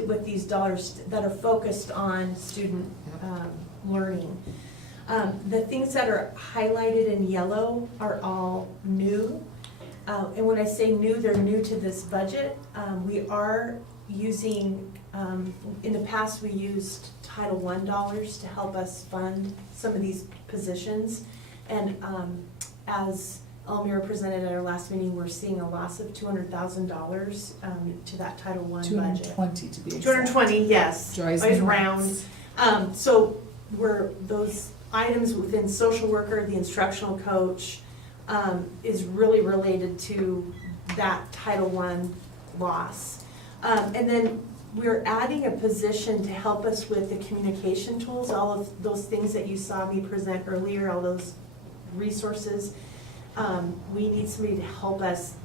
with these dollars that are focused on student learning? The things that are highlighted in yellow are all new. And when I say new, they're new to this budget. We are using, in the past we used Title I dollars to help us fund some of these positions. And as Elmira presented at our last meeting, we're seeing a loss of $200,000 to that Title I budget. 220 to be exact. 220, yes. Drives Always me round. nuts. So those items within social worker, the instructional coach, is really related to that Title I loss. And then we're adding a position to help us with the communication tools, all of those things that you saw me present earlier, all those resources. We need somebody to help us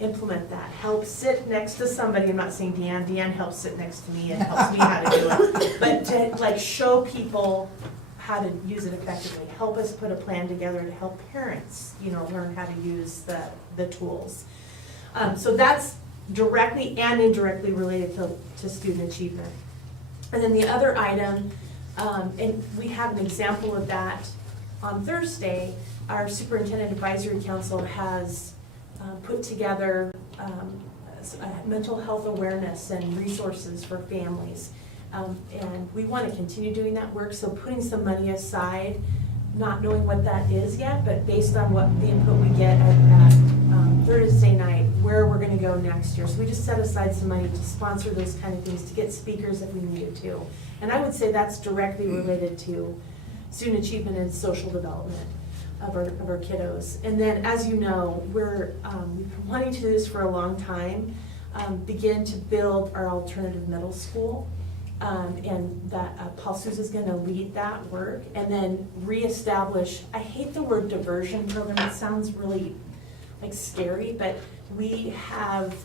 implement that. Help sit next to somebody. I'm not saying Deanne. Deanne helps sit next to me and helps me how to do it. But to like show people how to use it effectively. Help us put a plan together to help parents, you know, learn how to use the tools. So that's directly and indirectly related to student achievement. And then the other item, and we have an example of that on Thursday, our Superintendent Advisory Council has put together mental health awareness and resources for families. And we want to continue doing that work, so putting some money aside, not knowing what that is yet, but based on what the input we get at Thursday night, where where we're gonna go next year. So we just set aside some money to sponsor those kind of things, to get speakers if we needed to. And I would say that's directly related to student achievement and social development of our kiddos. And then, as you know, we've been wanting to do this for a long time, begin to build our alternative middle school. And that Paul Sousa's gonna lead that work, and then reestablish, I hate the word diversion program, it sounds really like scary, but we have,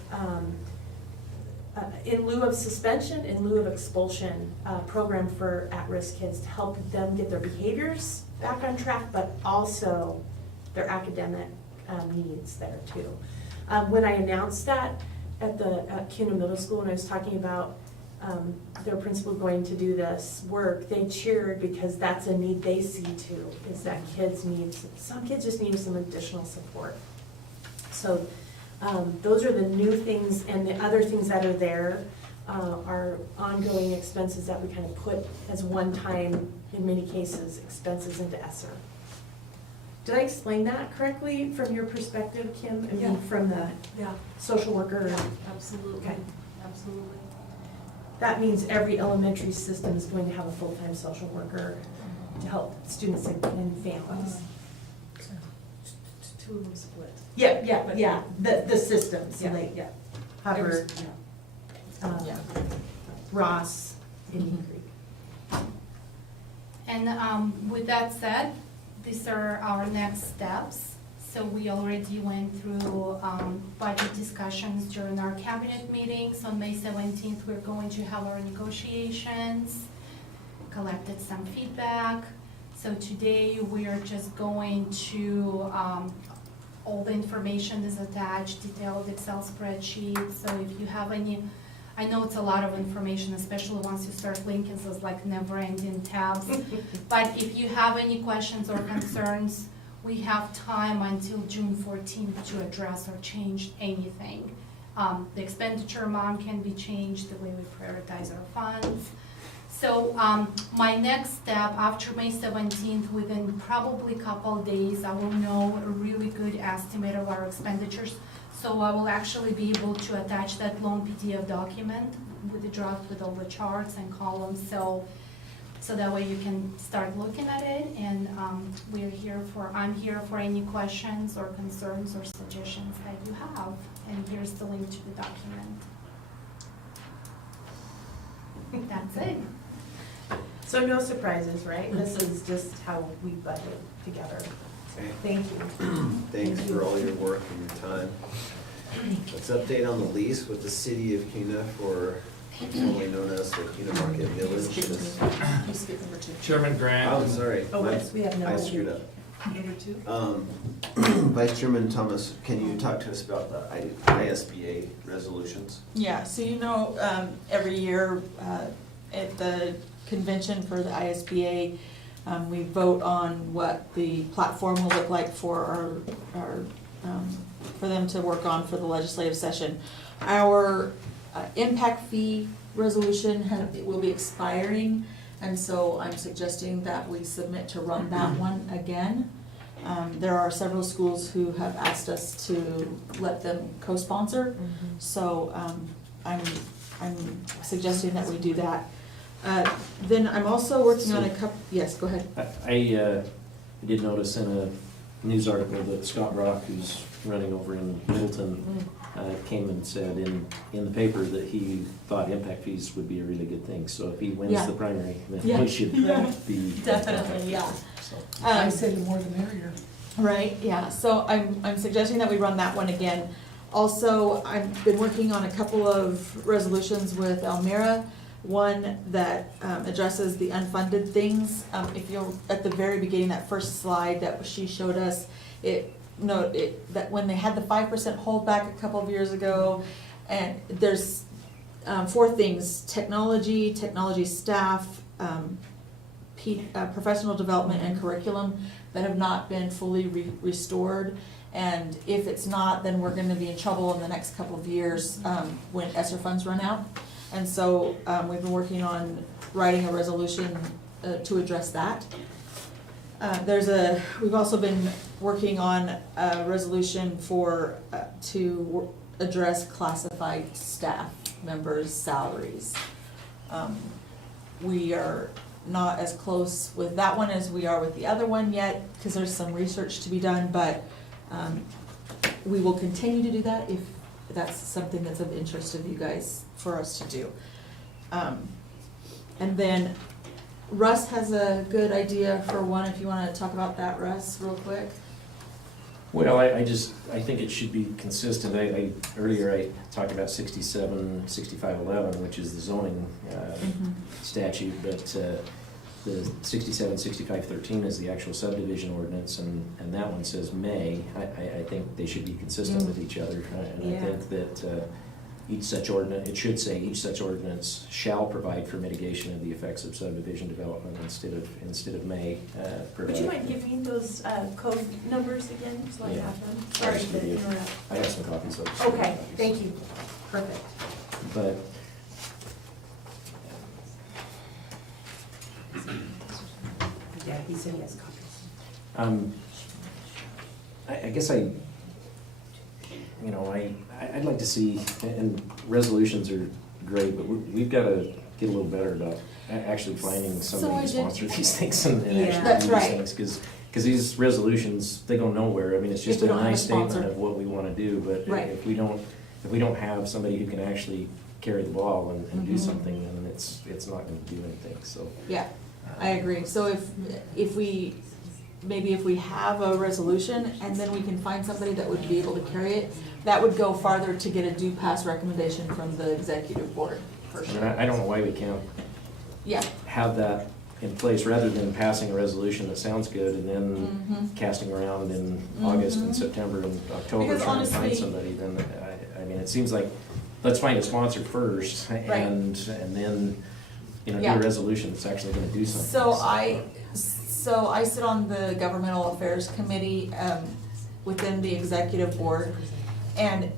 in lieu of suspension, in lieu of expulsion, program for at-risk kids to help them get their behaviors back on track, but also their academic needs there too. When I announced that at Kuna Middle School, when I was talking about their principal going to do this work, they cheered because that's a need they see too, is that some kids just need some additional support. So those are the new things, and the other things that are there are ongoing expenses that we kind of put as one-time, in many cases, expenses into ESSER. Did I explain that correctly from your perspective, Kim? I mean, from the social worker? Absolutely. Okay. Absolutely. That means every elementary system is going to have a full-time social worker to help students and families. Two of them split. Yeah, the systems, so they, Hubbard, Ross, Indian Creek. And with that said, these are our next steps. So we already went through budget discussions during our cabinet meetings. On May 17th, we're going to have our negotiations, collected some feedback. So today, we are just going to, all the information is attached, detailed Excel spreadsheet. So if you have any, I know it's a lot of information, especially once you start linking those like never-ending tabs. But if you have any questions or concerns, we have time until June 14th to address or change anything. The expenditure amount can be changed, the way we prioritize our funds. So my next step after May 17th, within probably a couple of days, I will know a really good estimate of our expenditures. So I will actually be able to attach that long PDF document with the draft with all the charts and columns. So that way you can start looking at it, and I'm here for any questions or concerns or suggestions that you have. And here's the link to the document. That's it. So no surprises, right? This is just how we budget together. Thank you. Thanks for all your work and your time. Let's update on the lease with the city of Kuna for formerly known as the Kuna Market Village. Chairman Grant. Oh, sorry. We have no. I screwed up. Number two. Vice Chairman Thomas, can you talk to us about the ISBA resolutions? Yeah, so every year at the convention for the ISBA, we vote on what the platform will look like for our for them to work on for the legislative session. Our impact fee resolution will be expiring, and so I'm suggesting that we submit to run that one again. There are several schools who have asked us to let them co-sponsor, so I'm suggesting that we do that. Then I'm also working on a couple, yes, go ahead. I did notice in a news article that Scott Brock, who's running over in Middleton, came and said in the paper that he thought impact fees would be a really good thing. So if he wins the primary, then we should be. Definitely, yeah. So. I say the more the merrier. Right, yeah, so I'm suggesting that we run that one again. Also, I've been working on a couple of resolutions with Elmira. One that addresses the unfunded things. If you'll, at the very beginning, that first slide that she showed us, that when they had the 5% holdback a couple of years ago, and there's 4 things: technology staff, professional development, and curriculum that have not been fully restored. And if it's not, then we're going to be in trouble in the next couple of years when ESSER funds run out. And so we've been working on writing a resolution to address that. We've also been working on a resolution to address classified staff members' salaries. We are not as close with that one as we are with the other one yet, because there's some research to be done, but we will continue to do that if that's something that's of interest of you guys for us to do. And then Russ has a good idea for one, if you want to talk about that, Russ, real quick. Well, I think it should be consistent. Earlier I talked about 6511, which is the zoning statute, but the 6513 is the actual subdivision ordinance, and that one says may. I think they should be consistent with each other, and I think that each such ordinance, it should say each such ordinance shall provide for mitigation of the effects of subdivision development instead of may provide. Would you mind giving me those code numbers again, so I have them? Sorry to interrupt. I have some copies of it. Okay, thank you. Perfect. But Yeah, he said he has copies. I guess I'd like to see, and resolutions are great, but we've got to get a little better about actually finding somebody to sponsor these things and actually do these things, because these resolutions, they go nowhere. I mean, it's just a nice statement of what we want to do, but if we don't have somebody who can actually carry the ball and do something, then it's not going to do anything, so. Yeah, I agree. So if we have a resolution and then we can find somebody that would be able to carry it, that would go farther to get a due pass recommendation from the executive board, for sure. I don't know why we can't have that in place, rather than passing a resolution that sounds good and then casting around in August and September and October Because trying to find honestly, somebody. Then, I mean, it seems like, let's find a sponsor first and then, do a resolution that's actually gonna do something. So I sit on the Governmental Affairs Committee within the executive board, and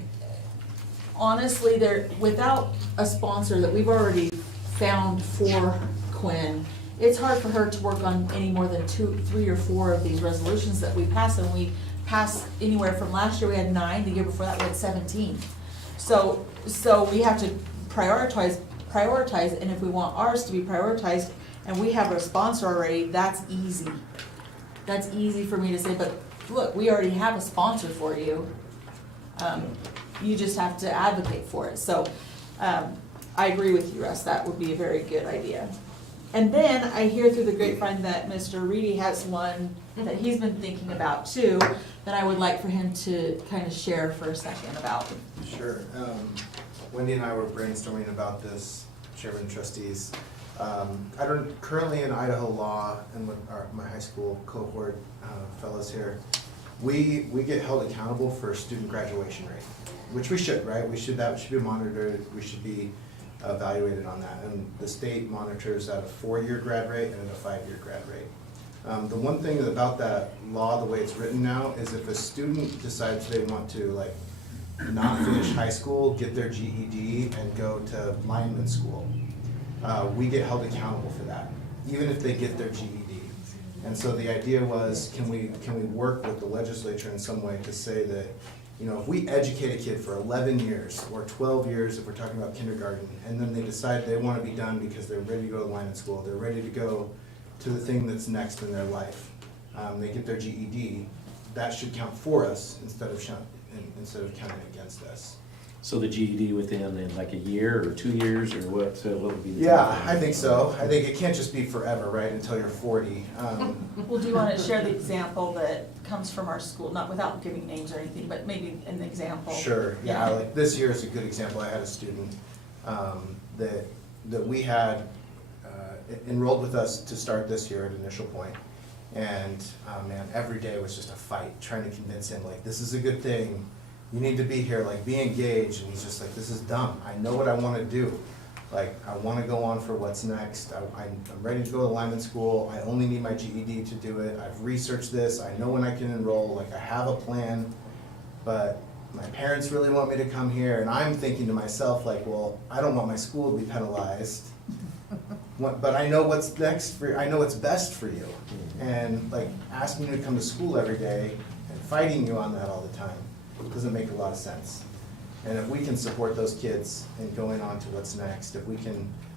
honestly, without a sponsor that we've already found for Quinn, it's hard for her to work on any more than 2, 3, or 4 of these resolutions that we pass, and we pass anywhere from last year we had 9, the year before that we had 17. So we have to prioritize, and if we want ours to be prioritized and we have a sponsor already, that's easy. That's easy for me to say, but look, we already have a sponsor for you. You just have to advocate for it. So I agree with you, Russ, that would be a very good idea. And then I hear through the grapevine that Mr. Reedy has one that he's been thinking about too, that I would like for him to kind of share for a second about. Sure. Wendy and I were brainstorming about this, Chairman and Trustees. Currently in Idaho law and with my high school cohort fellows here, we get held accountable for student graduation rate, which we should, right? That should be monitored. We should be evaluated on that. And the state monitors at a 4-year grad rate and at a 5-year grad rate. The one thing about that law, the way it's written now, is if a student decides they want to not finish high school, get their GED, and go to lineman school, we get held accountable for that, even if they get their GED. And so the idea was, can we work with the legislature in some way to say that, if we educate a kid for 11 years or 12 years, if we're talking about kindergarten, and then they decide they want to be done because they're ready to go to lineman school, they're ready to go to the thing that's next in their life, they get their GED, that should count for us instead of counting against us. So the GED within a year or 2 years, or what would be the? Yeah, I think so. I think it can't just be forever, right, until you're 40. Well, do you want to share the example that comes from our school, not without giving names or anything, but maybe an example? Sure, yeah, this year is a good example. I had a student that we had enrolled with us to start this year at initial point. And man, every day was just a fight, trying to convince him, this is a good thing. You need to be here, be engaged. And he's just this is dumb. I know what I want to do. I want to go on for what's next. I'm ready to go to lineman school. I only need my GED to do it. I've researched this. I know when I can enroll. I have a plan. But my parents really want me to come here. And I'm thinking to myself, well, I don't want my school to be penalized. But I know what's next for you. I know what's best for you. And asking you to come to school every day and fighting you on that all the time doesn't make a lot of sense. And if we can support those kids in going on to what's next,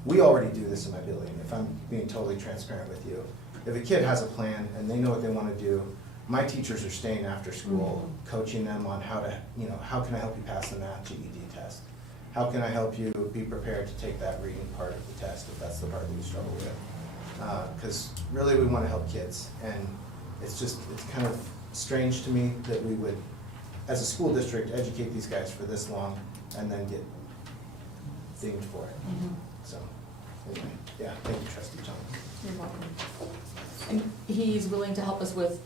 we already do this in my building, if I'm being totally transparent with you. If a kid has a plan and they know what they want to do, my teachers are staying after school, coaching them on how to, how can I help you pass the math GED test? How can I help you be prepared to take that reading part of the test if that's the part that you struggle with? Because really we want to help kids, and it's kind of strange to me that we would, as a school district, educate these guys for this long and then get dinged for it. So, anyway, yeah, thank you, Trustee John. You're welcome. And he's willing to help us with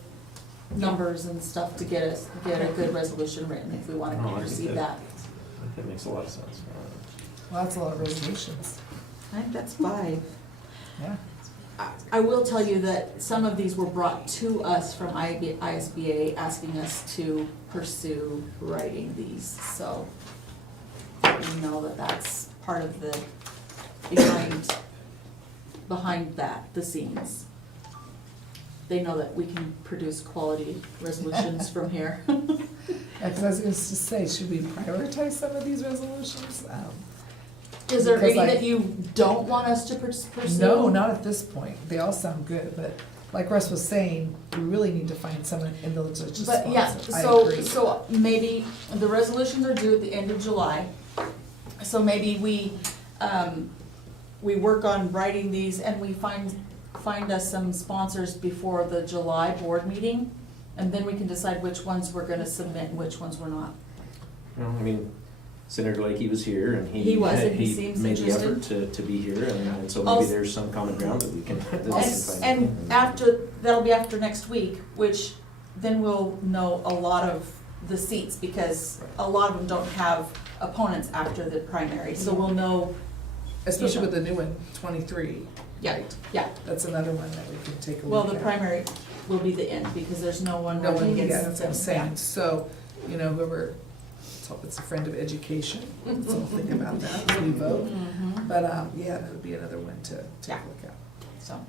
numbers and stuff to get a good resolution written if we want to proceed that. That makes a lot of sense. Well, that's a lot of resolutions. I think that's 5. Yeah. I will tell you that some of these were brought to us from ISBA asking us to pursue writing these, so we know that that's part of the behind that, the scenes. They know that we can produce quality resolutions from here. Yeah, because I was going to say, should we prioritize some of these resolutions? Is there Because, any like, that you don't want us to pursue? No, not at this point. They all sound good, but like Russ was saying, we really need to find someone in the legislature But sponsor. yeah, I agree. so maybe the resolutions are due at the end of July. So maybe we work on writing these and we find us some sponsors before the July board meeting, and then we can decide which ones we're gonna submit and which ones we're not. Well, I mean, Senator Lakey was here, and He was, and he seems made the interested. effort to be here, and so maybe Also- there's some common ground that we can find. And after, that'll be after next week, which then we'll know a lot of the seats, because a lot of them don't have opponents after the primary, so we'll know. Especially with the new one, 23. Yeah, right? yeah. That's another one that we can take a look Well, at. the primary will be the end, because there's no one No one, running yeah, against. that's what I'm saying. So, whoever, it's a friend of education, so we'll think about that when we vote. Mhm. But, yeah, that would be another one to take a look at. So.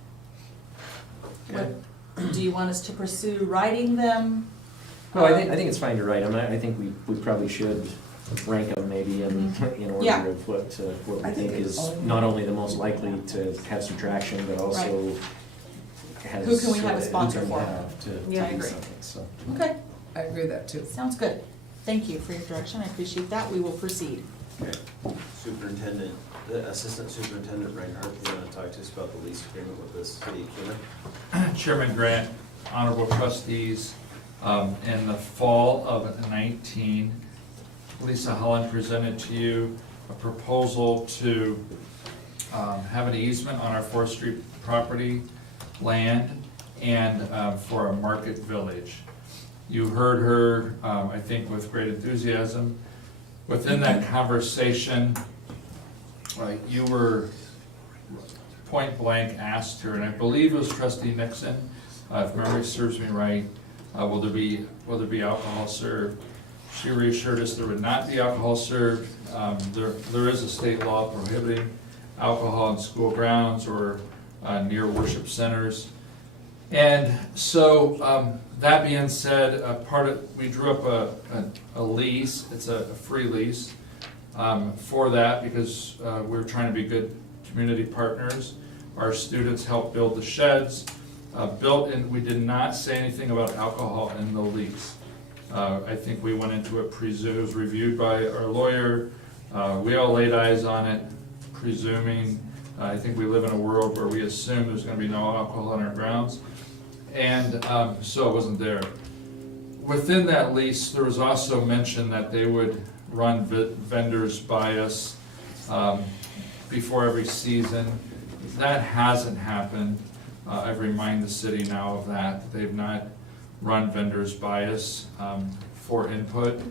What, do you want us to pursue writing them? No, I think it's fine to write them. I think we probably should rank them maybe in Yeah. order of what I we think think is not only the most likely to have some traction, but also has. Who can we have a who sponsor can we for? have to Yeah, I do agree. something, so. Okay, I agree with that too. sounds good. Thank you for your direction, I appreciate that, we will proceed. Okay. Superintendent, the Assistant Superintendent Reinhardt, you want to talk to us about the lease agreement with the city of Kuna? Chairman Grant, honorable trustees, in the fall of 19, Lisa Holland presented to you a proposal to have an easement on our 4th Street property land and for a market village. You heard her, I think, with great enthusiasm. Within that conversation, you were point blank asked her, and I believe it was Trustee Nixon, if memory serves me right, will there be alcohol served? She reassured us there would not be alcohol served. There is a state law prohibiting alcohol in school grounds or near worship centers. And so, that being said, we drew up a lease. It's a free lease for that, because we're trying to be good community partners. Our students helped build the sheds. We did not say anything about alcohol in the lease. I think we went into it, it was reviewed by our lawyer. We all laid eyes on it, presuming, I think we live in a world where we assume there's gonna be no alcohol on our grounds. And so it wasn't there. Within that lease, there was also mention that they would run vendors by us before every season. That hasn't happened. I've reminded the city now of that. They've not run vendors by us for input.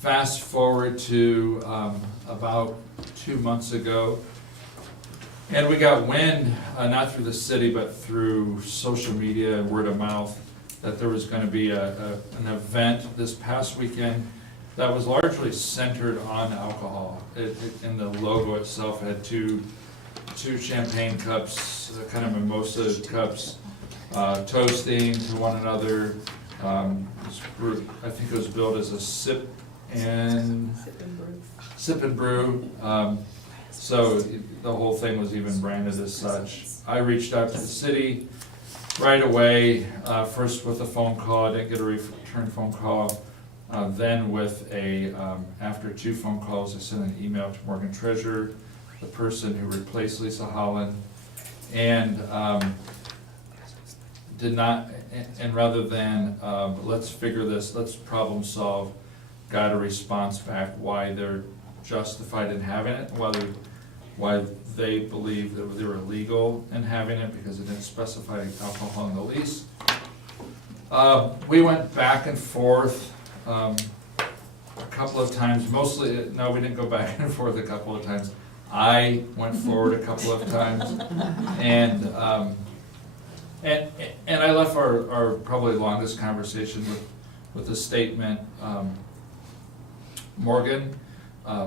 Fast forward to about 2 months ago, and we got wind, not through the city, but through social media and word of mouth, that there was going to be an event this past weekend that was largely centered on alcohol. In the logo itself, it had two champagne cups, kind of mimosa cups, toasting to one another. I think it was billed as a sip and Sip and Brew. So the whole thing was even branded as such. I reached out to the city right away, first with a phone call. I didn't get a return phone call. Then with after 2 phone calls, I sent an email to Morgan Treasurer, the person who replaced Lisa Holland, and rather than, let's figure this, let's problem solve, got a response back why they're justified in having it, why they believe that they were legal in having it because it didn't specify alcohol in the lease. We went back and forth a couple of times, mostly, no, we didn't go back and forth a couple of times. I went forward a couple of times, and I left our probably longest conversation with a statement, Morgan,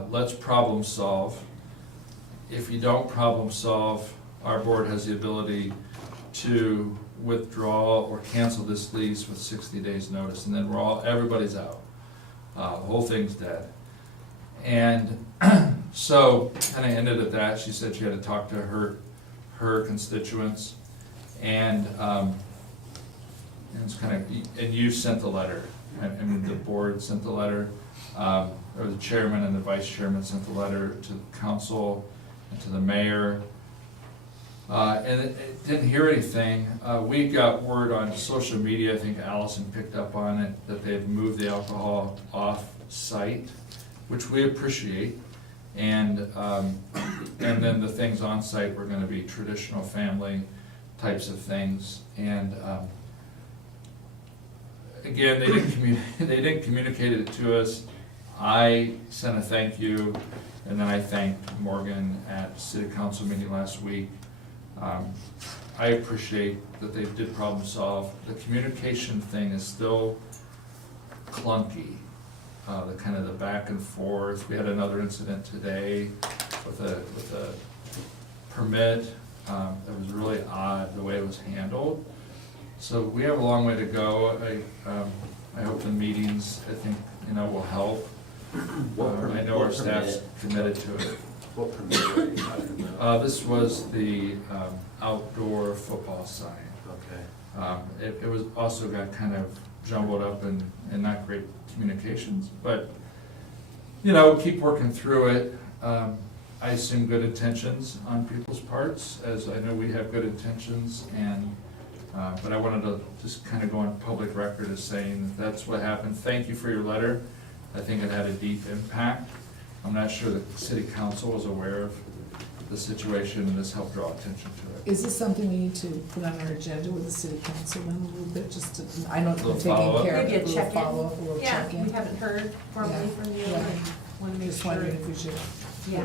let's problem solve. If you don't problem solve, our board has the ability to withdraw or cancel this lease with 60 days notice, and then everybody's out. The whole thing's dead. And so kind of ended at that. She said she had to talk to her constituents, and it's kind of, and you sent the letter. I mean, the board sent the letter, or the chairman and the vice chairman sent the letter to the council and to the mayor. And it didn't hear anything. We got word on social media, I think Allison picked up on it, that they've moved the alcohol off site, which we appreciate. And then the things on site were gonna be traditional family types of things. And again, they didn't communicate it to us. I sent a thank you, and then I thanked Morgan at city council meeting last week. I appreciate that they did problem solve. The communication thing is still clunky. The kind of the back and forth. We had another incident today with a permit that was really odd the way it was handled. So we have a long way to go. I hope the meetings, I think, will help. I know our staff's committed to it. What permit are you talking about? This was the outdoor football sign. Okay. It was also got kind of jumbled up and not great communications, but keep working through it. I assume good intentions on people's parts, as I know we have good intentions, and but I wanted to just kind of go on public record as saying that's what happened. Thank you for your letter. I think it had a deep impact. I'm not sure that the city council was aware of the situation, and this helped draw attention to it. Is this something we need to put on our agenda with the city council then a little bit, just to, I know Little they're taking follow-up? care of Maybe it, a a little check-in. follow-up, a little Yeah, check-in. we haven't heard formally from you, Yeah. and want to make Just sure. wondering if we should. Yeah.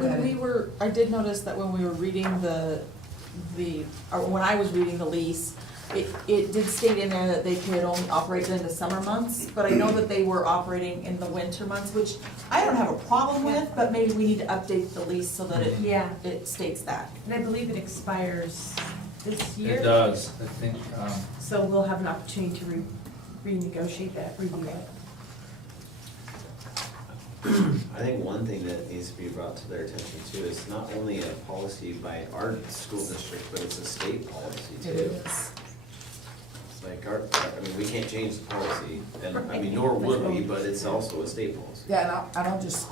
I did notice that when we were reading when I was reading the lease, it did state in there that they could only operate in the summer months, but I know that they were operating in the winter months, which I don't have a problem with, but maybe we need to update the lease so that it states that. And I believe it expires this year. It does, I think. So we'll have an opportunity to renegotiate that, review it. I think one thing that needs to be brought to their attention too is not only a policy by our school district, but it's a state policy too. It is. It's like we can't change the policy, and nor would we, but it's also a state policy. Yeah, and I'll just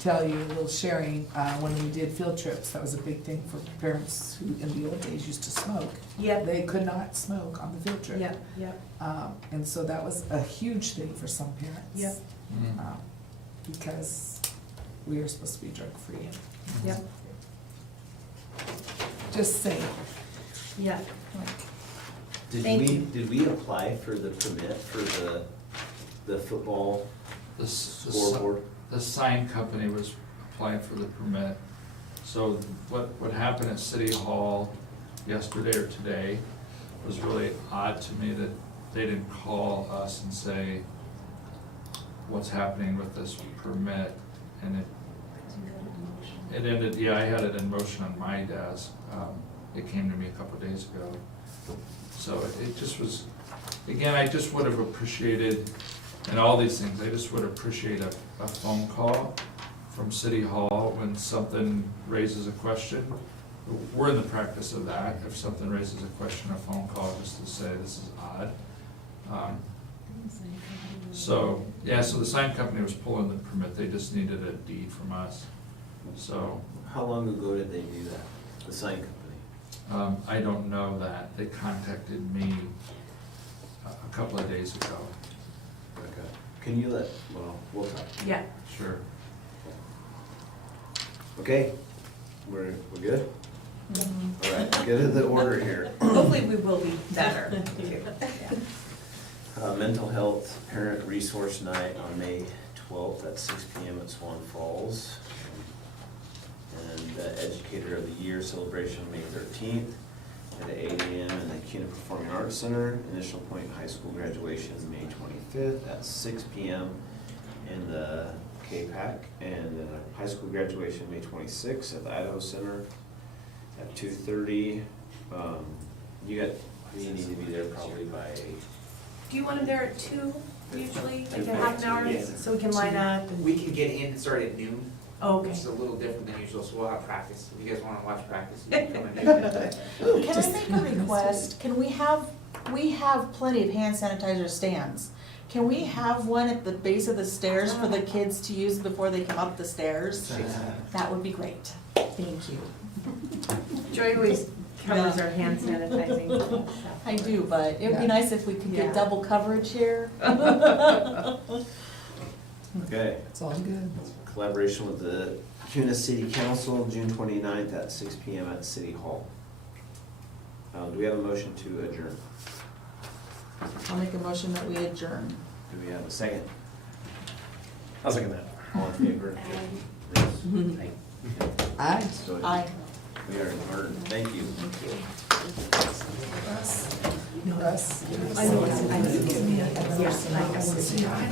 tell you a little sharing, when we did field trips, that was a big thing for parents who in the old days used to smoke. Yep. They could not smoke on the field trip. Yep. And so that was a huge thing for some parents. Yep. Because we are supposed to be drug-free. Yep. Just saying. Yeah. Did we apply for the permit for the football scoreboard? The sign company was applying for the permit. So what happened at City Hall yesterday or today was really odd to me, that they didn't call us and say what's happening with this permit. And it ended, I had it in motion on my desk. It came to me a couple of days ago. So it just was, again, I just would have appreciated and all these things. I just would appreciate a phone call from City Hall when something raises a question. We're in the practice of that. If something raises a question, a phone call just to say this is odd. So the sign company was pulling the permit. They just needed a deed from us. So. How long ago did they do that, the sign company? I don't know that. They contacted me a couple of days ago. Okay. Can you we'll talk. Yeah. Sure. Okay, we're good? All right, get in the order here. Hopefully we will be better. Mental Health Parent Resource Night on May 12th at 6 p.m. at Swan Falls. And Educator of the Year celebration May 13th at 8 a.m. in the Kuna Performing Arts Center. Initial Point High School graduation May 25th at 6 p.m. in the KPAC. And then a high school graduation May 26th at the Idaho Center at 2:30. You need to be there probably by. Do you want them there at 2 usually, like a Yeah. half an hour, Yeah. so we can line up? And We can get in and start at noon. Oh, okay. Which is a little different than usual, so we'll have practice. If you guys wanna watch practice, you can come in. Can I make a request? Can we have plenty of hand sanitizer stands. Can we have one at the base of the stairs for the kids to use before they come up the stairs? That would be great. Thank you. Joy always covers our hand sanitizing. I do, but it would be Yeah. nice if we could Yeah. get double coverage here. Okay. It's all good. Collaboration with the Kuna City Council, June 29th at 6 p.m. at City Hall. Do we have a motion to adjourn? I'll make a motion that we adjourn. Do we have a second? I'll second that. All in favor? Aye. So Aye. we are adjourned. Thank you. Russ. I know, I think, yeah, I